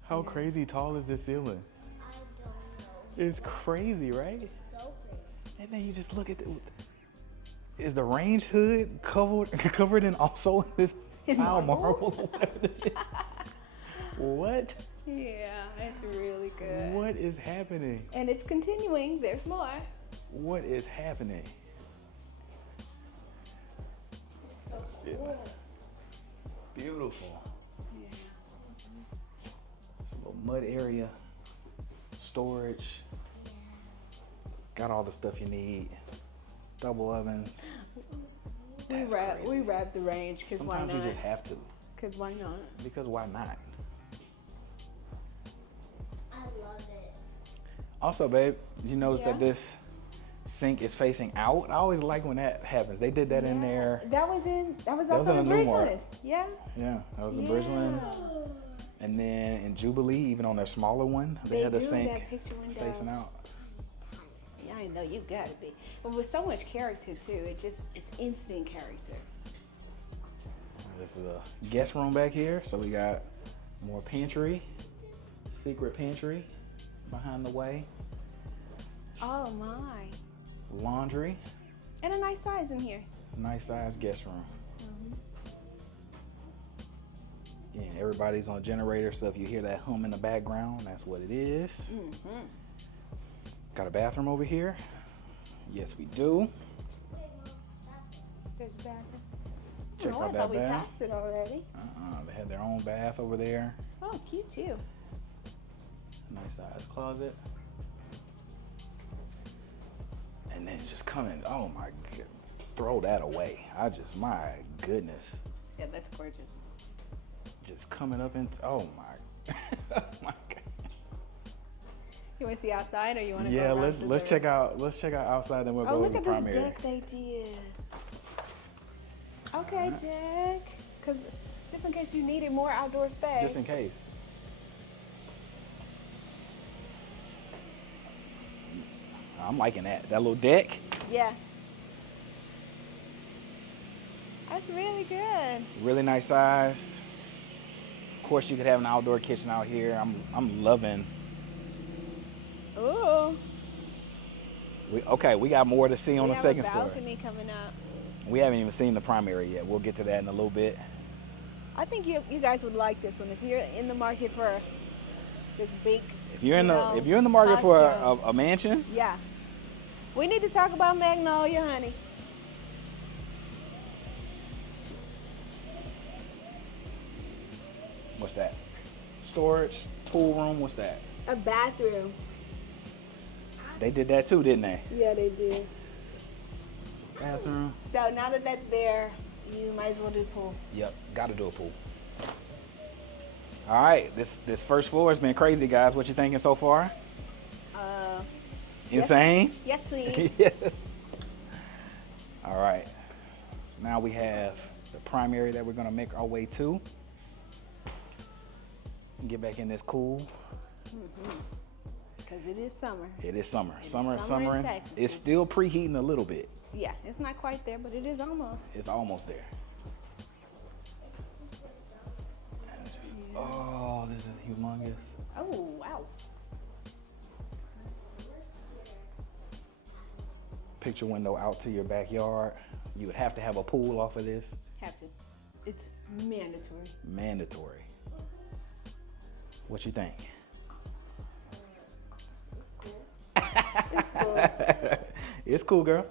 How crazy tall is this ceiling? I don't know. It's crazy, right? So crazy. And then you just look at is the range hood covered in also this tile marble or whatever this is? What? Yeah, it's really good. What is happening? And it's continuing. There's more. What is happening? Beautiful. Yeah. It's a little mud area, storage. Got all the stuff you need. Double ovens. We That's wrap crazy. the range because why Sometimes not? you just have to. Because why not? Because why not? I love it. Also, babe, did you notice that Yeah. this sink is facing out? I always like when that happens. They did that in there. That was was also in in the Newmark. Bridgeland. Yeah. Yeah, that was in Bridgeland. And then in Jubilee, even on their smaller one, they had the do sink that picture window. facing out. Yeah, I know you gotta be. But with so much character too, it's instant character. This is a guest room back here, so we got more pantry, secret pantry behind the way, Oh my. laundry, And a nice size in here. nice size guest room. Again, everybody's on a generator, so if you hear that hum in the background, that's what it is. Mm-hmm. Got a bathroom over here. Yes, we do. There's a bathroom. Check Oh, out I that thought we bath. passed it already. They had their own bath over there. Oh, cute too. Nice size closet. And then just coming, oh my god, throw that away. My goodness. Yeah, that's gorgeous. Just coming up into, oh my, oh my god. You want to see outside, or you want to Yeah, go around let's check out outside, then we'll Oh, go look over the at this primary. deck they did. Okay, Jack. Because just in case you needed more outdoor space. Just in case. I'm liking that little deck. Yeah. That's really good. Really nice size. Of course, you could have an outdoor kitchen out here. I'm loving. Ooh. We got more to see on We the have second a story. balcony coming up. We haven't even seen the primary yet. We'll get to that in a little bit. I think you guys would like this one if you're in the market for this big. If you're in you if you're in the market for costume. a mansion, Yeah. We need to talk about Magnolia, honey. what's that? Storage, pool room, what's that? A bathroom. They did that too, didn't they? Yeah, they did. Bathroom. So now that that's there, you might as well do the pool. Yep, gotta do a pool. All right, this first floor has been crazy, guys. What you thinking so far? Yes. Insane? Yes, please. Yes. All right. So now we have the primary that we're gonna make our way to. Get back in this cool. Because it is summer. It is summer. It is Summer is summer in summering. Texas. It's still preheating a little bit. Yeah, it's not quite there, but it is almost. It's almost there. And it's just, oh, this is humongous. Oh, wow. Picture window out to your backyard. You would have to have a pool off of this. Have to. It's mandatory. Mandatory. What you think? It's cool. It's cool, girl.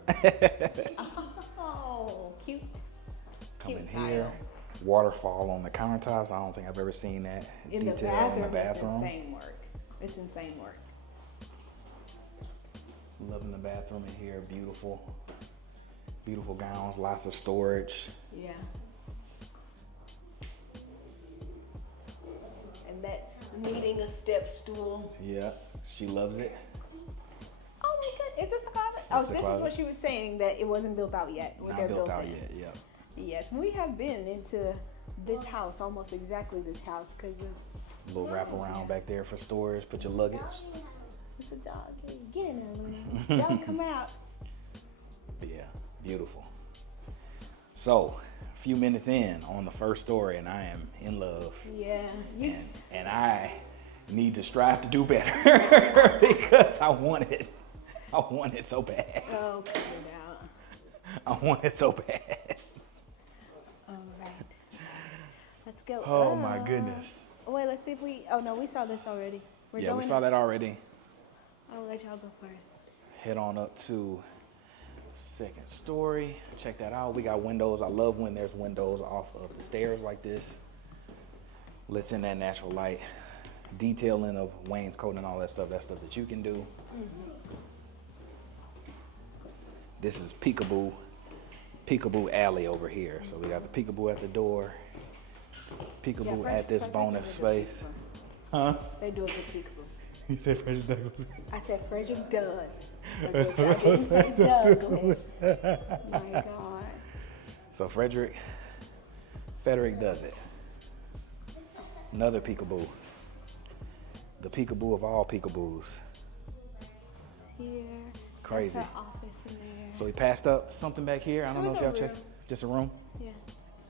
Oh, cute. Come cute in tile. here. Waterfall on the countertops. I don't think I've ever seen that In the detail bathroom, in the bathroom. it's insane work. It's insane work. Loving the bathroom in here. Beautiful. Beautiful gowns. Lots of storage. Yeah. And that needing a step stool. Yeah, she loves it. Oh my goodness, is this the closet? That's Oh, the this closet. is what she was saying, that it wasn't built out yet. What Not they're built built out in. yet. Yeah. Yes, we have been into this house, almost exactly this house, because Little wraparound back there for storage. Put your luggage. it's a dog. Get in there, Luna. Don't come out. Yeah, beautiful. So, a few minutes in on the first story, and I am in love. Yeah, And I need to strive to do better because I want it. I want it so bad. Oh, cut it out. I want it so bad. All right. Let's go. Oh my goodness. Wait, let's see if we. Oh no, we saw this already. We're Yeah, going we saw that already. I'll let y'all go first. Head on up to second story. Check that out. We got windows. I love when there's windows off of the stairs like this. Lets in that natural light. Detailing of wainscoting and all that stuff. That's stuff that you can do. This is peekaboo alley over here. So we got the peekaboo at the door. Peekaboo Yeah, at this Frederick bonus does a good space. peekaboo. Huh? They do a good peekaboo. You said Frederick Douglass. I said Frederick does. I didn't say Douglas. My God. So Frederick does it. Another peekaboo. The peekaboo of all peekaboos. Here. Crazy. That's her office in there. So we passed up something back here. I don't know if y'all checked. Just a room. Yeah.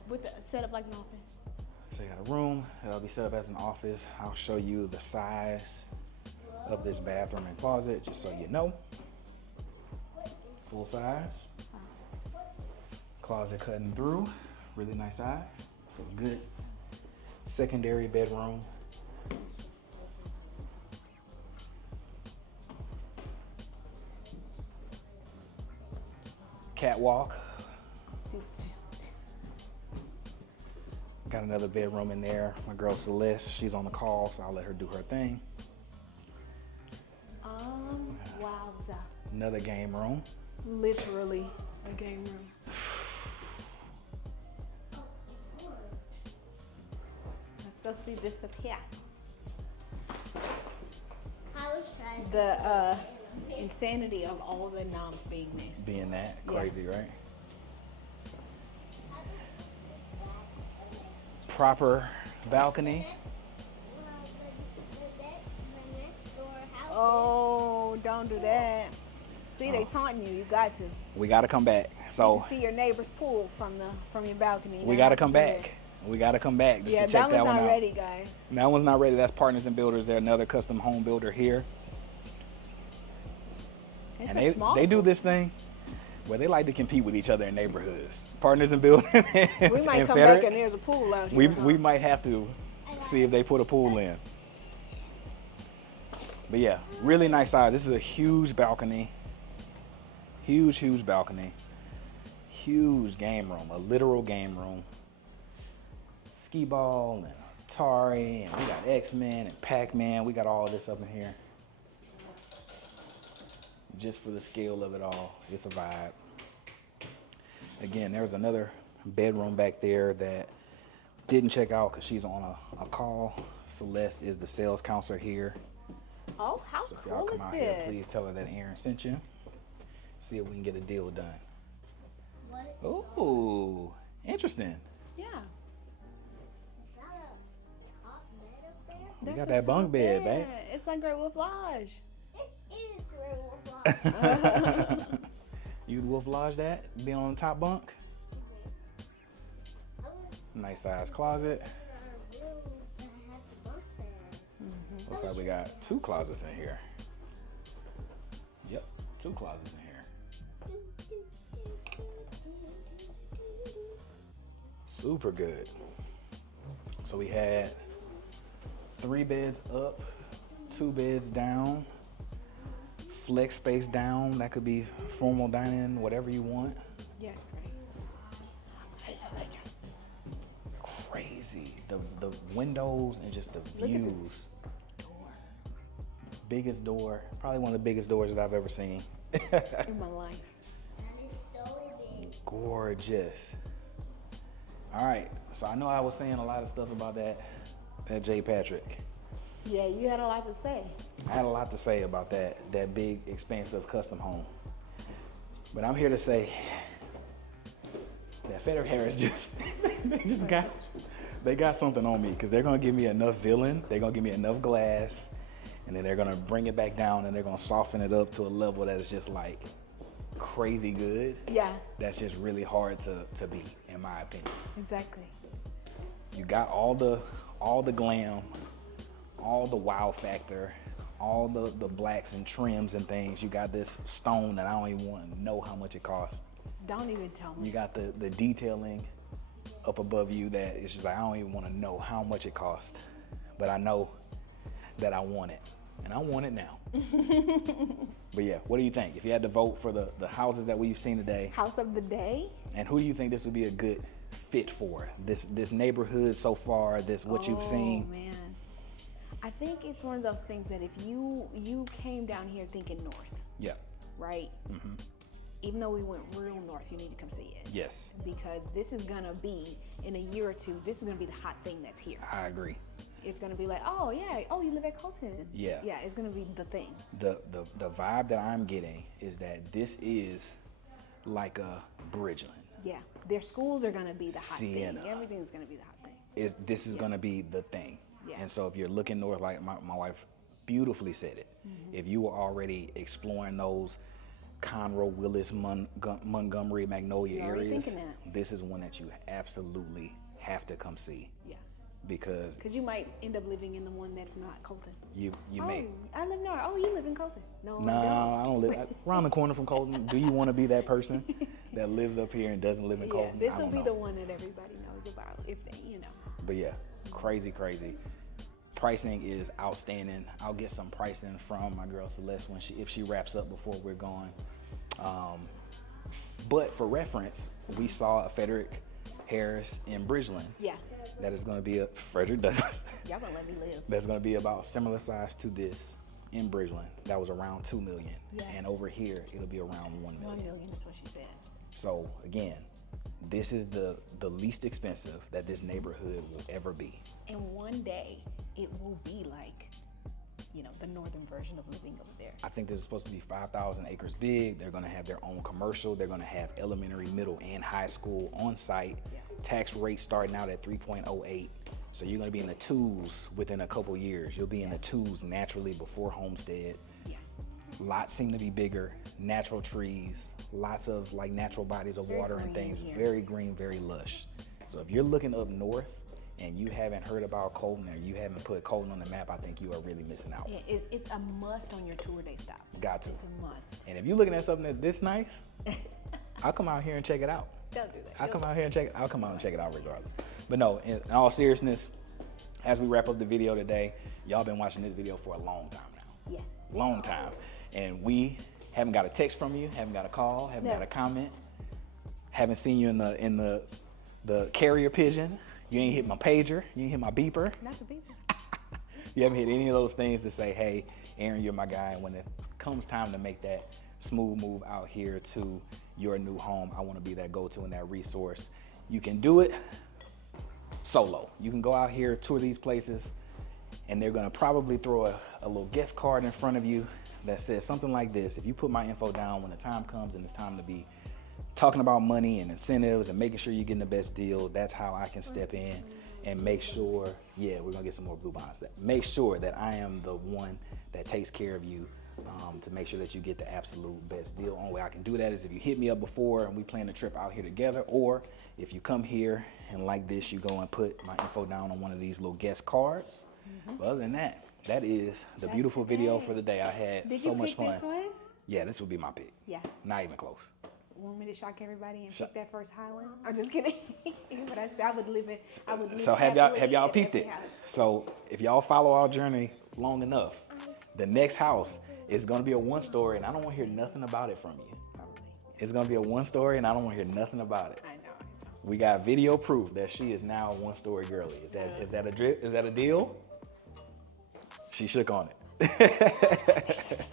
With the set up like an office. So you got a room that'll be set up as an office. I'll show you the size of this bathroom and closet, just so you know. Full size. Closet cutting through. Really nice size. So good secondary bedroom. Catwalk. Got another bedroom in there. My girl Celeste, she's on the call, so I'll let her do her thing. Wowza. Another game room. Literally a game room. Let's go see this up here. I wish I The insanity of all the knobs being missed. Being that Yeah. crazy, right? Proper balcony. the next door house. Oh, don't do that. See, they taunting you. You got to. We got to come back. You So can see your neighbor's pool from your balcony. we got to come back. We got to come back just Yeah, to check that that one's one not out. ready, guys. That one's not ready. That's Partners and Builders. They're another custom home builder here. It's And a small they do one. this thing where they like to compete with each other in neighborhoods. Partners and Builders. We might come back and there's a pool out here. We might have to see if they put a pool in. But yeah, really nice size. This is a huge balcony. Huge balcony. Huge game room, a literal game room. Skee ball and Atari, and we got X-Men and Pac-Man. We got all of this up in here. Just for the scale of it all, it's a vibe. Again, there's another bedroom back there that didn't check out because she's on a call. Celeste is the sales counselor here. Oh, how So if y'all cool is come out here, this? please tell her that Aaron sent you. See if we can get a deal done. What? Ooh, interesting. Yeah. Is that a top bed up there? We That's got a that bunk top bed, babe. It's like Great Wolf Lodge. It is Great Wolf Lodge. You'd Wolf Lodge that? Being on the top bunk? I was Nice size closet. in our rooms that had the bunk bed. Looks like we got 2 closets in here. Yep, 2 closets in here. Super good. So we had 3 beds up, 2 beds down, flex space down. That could be formal dining, whatever you want. Yes, pretty. I love it. crazy. The windows and just the Look at this views. Biggest door, probably one of the biggest doors that I've ever seen. In my life. That is so big. Gorgeous. All right, so I know I was saying a lot of stuff about that J. Patrick. Yeah, you had a lot to say. I had a lot to say about that big, expansive custom home. But I'm here to say that Fedrick Harris they got something on me, because they're gonna give me enough villain, they're gonna give me enough glass, and then they're gonna bring it back down and they're gonna soften it up to a level that is just like crazy good. Yeah, That's just really hard to beat, in my opinion. exactly. You got all the glam, all the wow factor, all the blacks and trims and things. You got this stone that I don't even want to know how much it costs. Don't even tell me. You got the detailing up above you that it's just like, I don't even want to know how much it costs. But I know that I want it, and I want it now. But yeah, what do you think? If you had to vote for the houses that we've seen today, House of the day? and who do you think this would be a good fit for? This neighborhood so far, what you've seen? Oh man, I think it's one of those things that if you came down here thinking north, Yeah. right? Mm-hmm. Even though we went real north, you need to come see it. Yes, Because this is gonna be, in a year or two, this is gonna be the hot thing that's here. I agree. It's gonna be like, oh yeah, oh you live at Colton. Yeah. Yeah, it's gonna be the thing. The vibe that I'm getting is that this is like a Bridgeland. Yeah, their schools are gonna be the hot Sienna. thing. Everything's gonna be the hot thing. This is gonna be the thing. Yeah. And so if you're looking north, like my wife beautifully said it, Mm-hmm. if you were already exploring those Conroe, Willis, Montgomery, Magnolia You're already areas, thinking that. this is one that you absolutely have to come see, Yeah, because because you might end up living in the one that's not Colton. you Oh, may. I live north. Oh, you live in Colton. No, I No, I don't live around the corner from Colton. Do you want to be that person that lives up here and doesn't live in Yeah, Colton? this I will don't be know. the one that everybody knows about, if they, But yeah, crazy. Pricing is outstanding. I'll get some pricing from my girl Celeste if she wraps up before we're gone. But for reference, we saw a Fedrick Harris in Bridgeland. Yeah, That is going to be a Frederick Douglass. y'all gonna let me live. That's going to be about similar size to this in Bridgeland. That was around 2 million. Yeah. And over here, it'll be around 1 million. 1 million is what she said. So again, this is the least expensive that this neighborhood will ever be. And one day it will be like, the northern version of living over there. I think this is supposed to be 5,000 acres big. They're going to have their own commercial. They're going to have elementary, middle, and high school on site. Yeah. Tax rate starting out at 3.08. So you're going to be in the twos within a couple years. You'll be in the twos naturally before homestead. Yeah, Lots seem to be bigger, natural trees, lots of like natural bodies of very water and green things. here. Very green, very lush. So if you're looking up north and you haven't heard about Colton or you haven't put Colton on the map, I think you are really missing out. yeah, it's a must on your tour day stop. Got to. It's a must. And if you're looking at something that's this nice, I'll come out here and check it out. Don't do that. I'll come out and check it out regardless. But no, in all seriousness, as we wrap up the video today, y'all been watching this video for a long time now. Yeah. Long time. And we haven't got a text from you, haven't got a call, haven't got a comment, haven't seen you in the carrier pigeon. You ain't hit my pager, you ain't hit my beeper. Not the people. You haven't hit any of those things to say, hey, Aaron, you're my guy. And when it comes time to make that smooth move out here to your new home, I want to be that go-to and that resource. You can do it solo. You can go out here, tour these places, and they're going to probably throw a little guest card in front of you that says something like this: if you put my info down when the time comes and it's time to be talking about money and incentives and making sure you're getting the best deal, that's how I can step in and make sure, yeah, we're gonna get some more blue bonds. Make sure that I am the one that takes care of you, to make sure that you get the absolute best deal. Only way I can do that is if you hit me up before and we plan a trip out here together, or if you come here and like this, you go and put my info down on one of these little guest cards. But other than that, that is the That's beautiful the video day. for the day. I had Did so you much pick fun. this one? Yeah, this would be my pick. Yeah. Not even close. Want me to shock everybody and pick that first Highland? I'm just kidding. But I would live it. I would live So have y'all in peeped every it? house. So if y'all follow our journey long enough, the next house is gonna be a 1-story, and I don't want to hear nothing about it from you. Probably. It's gonna be a 1-story, and I don't want to hear nothing about it. I know. We got video proof that she is now a one-story girly. Is that a deal? She shook on it.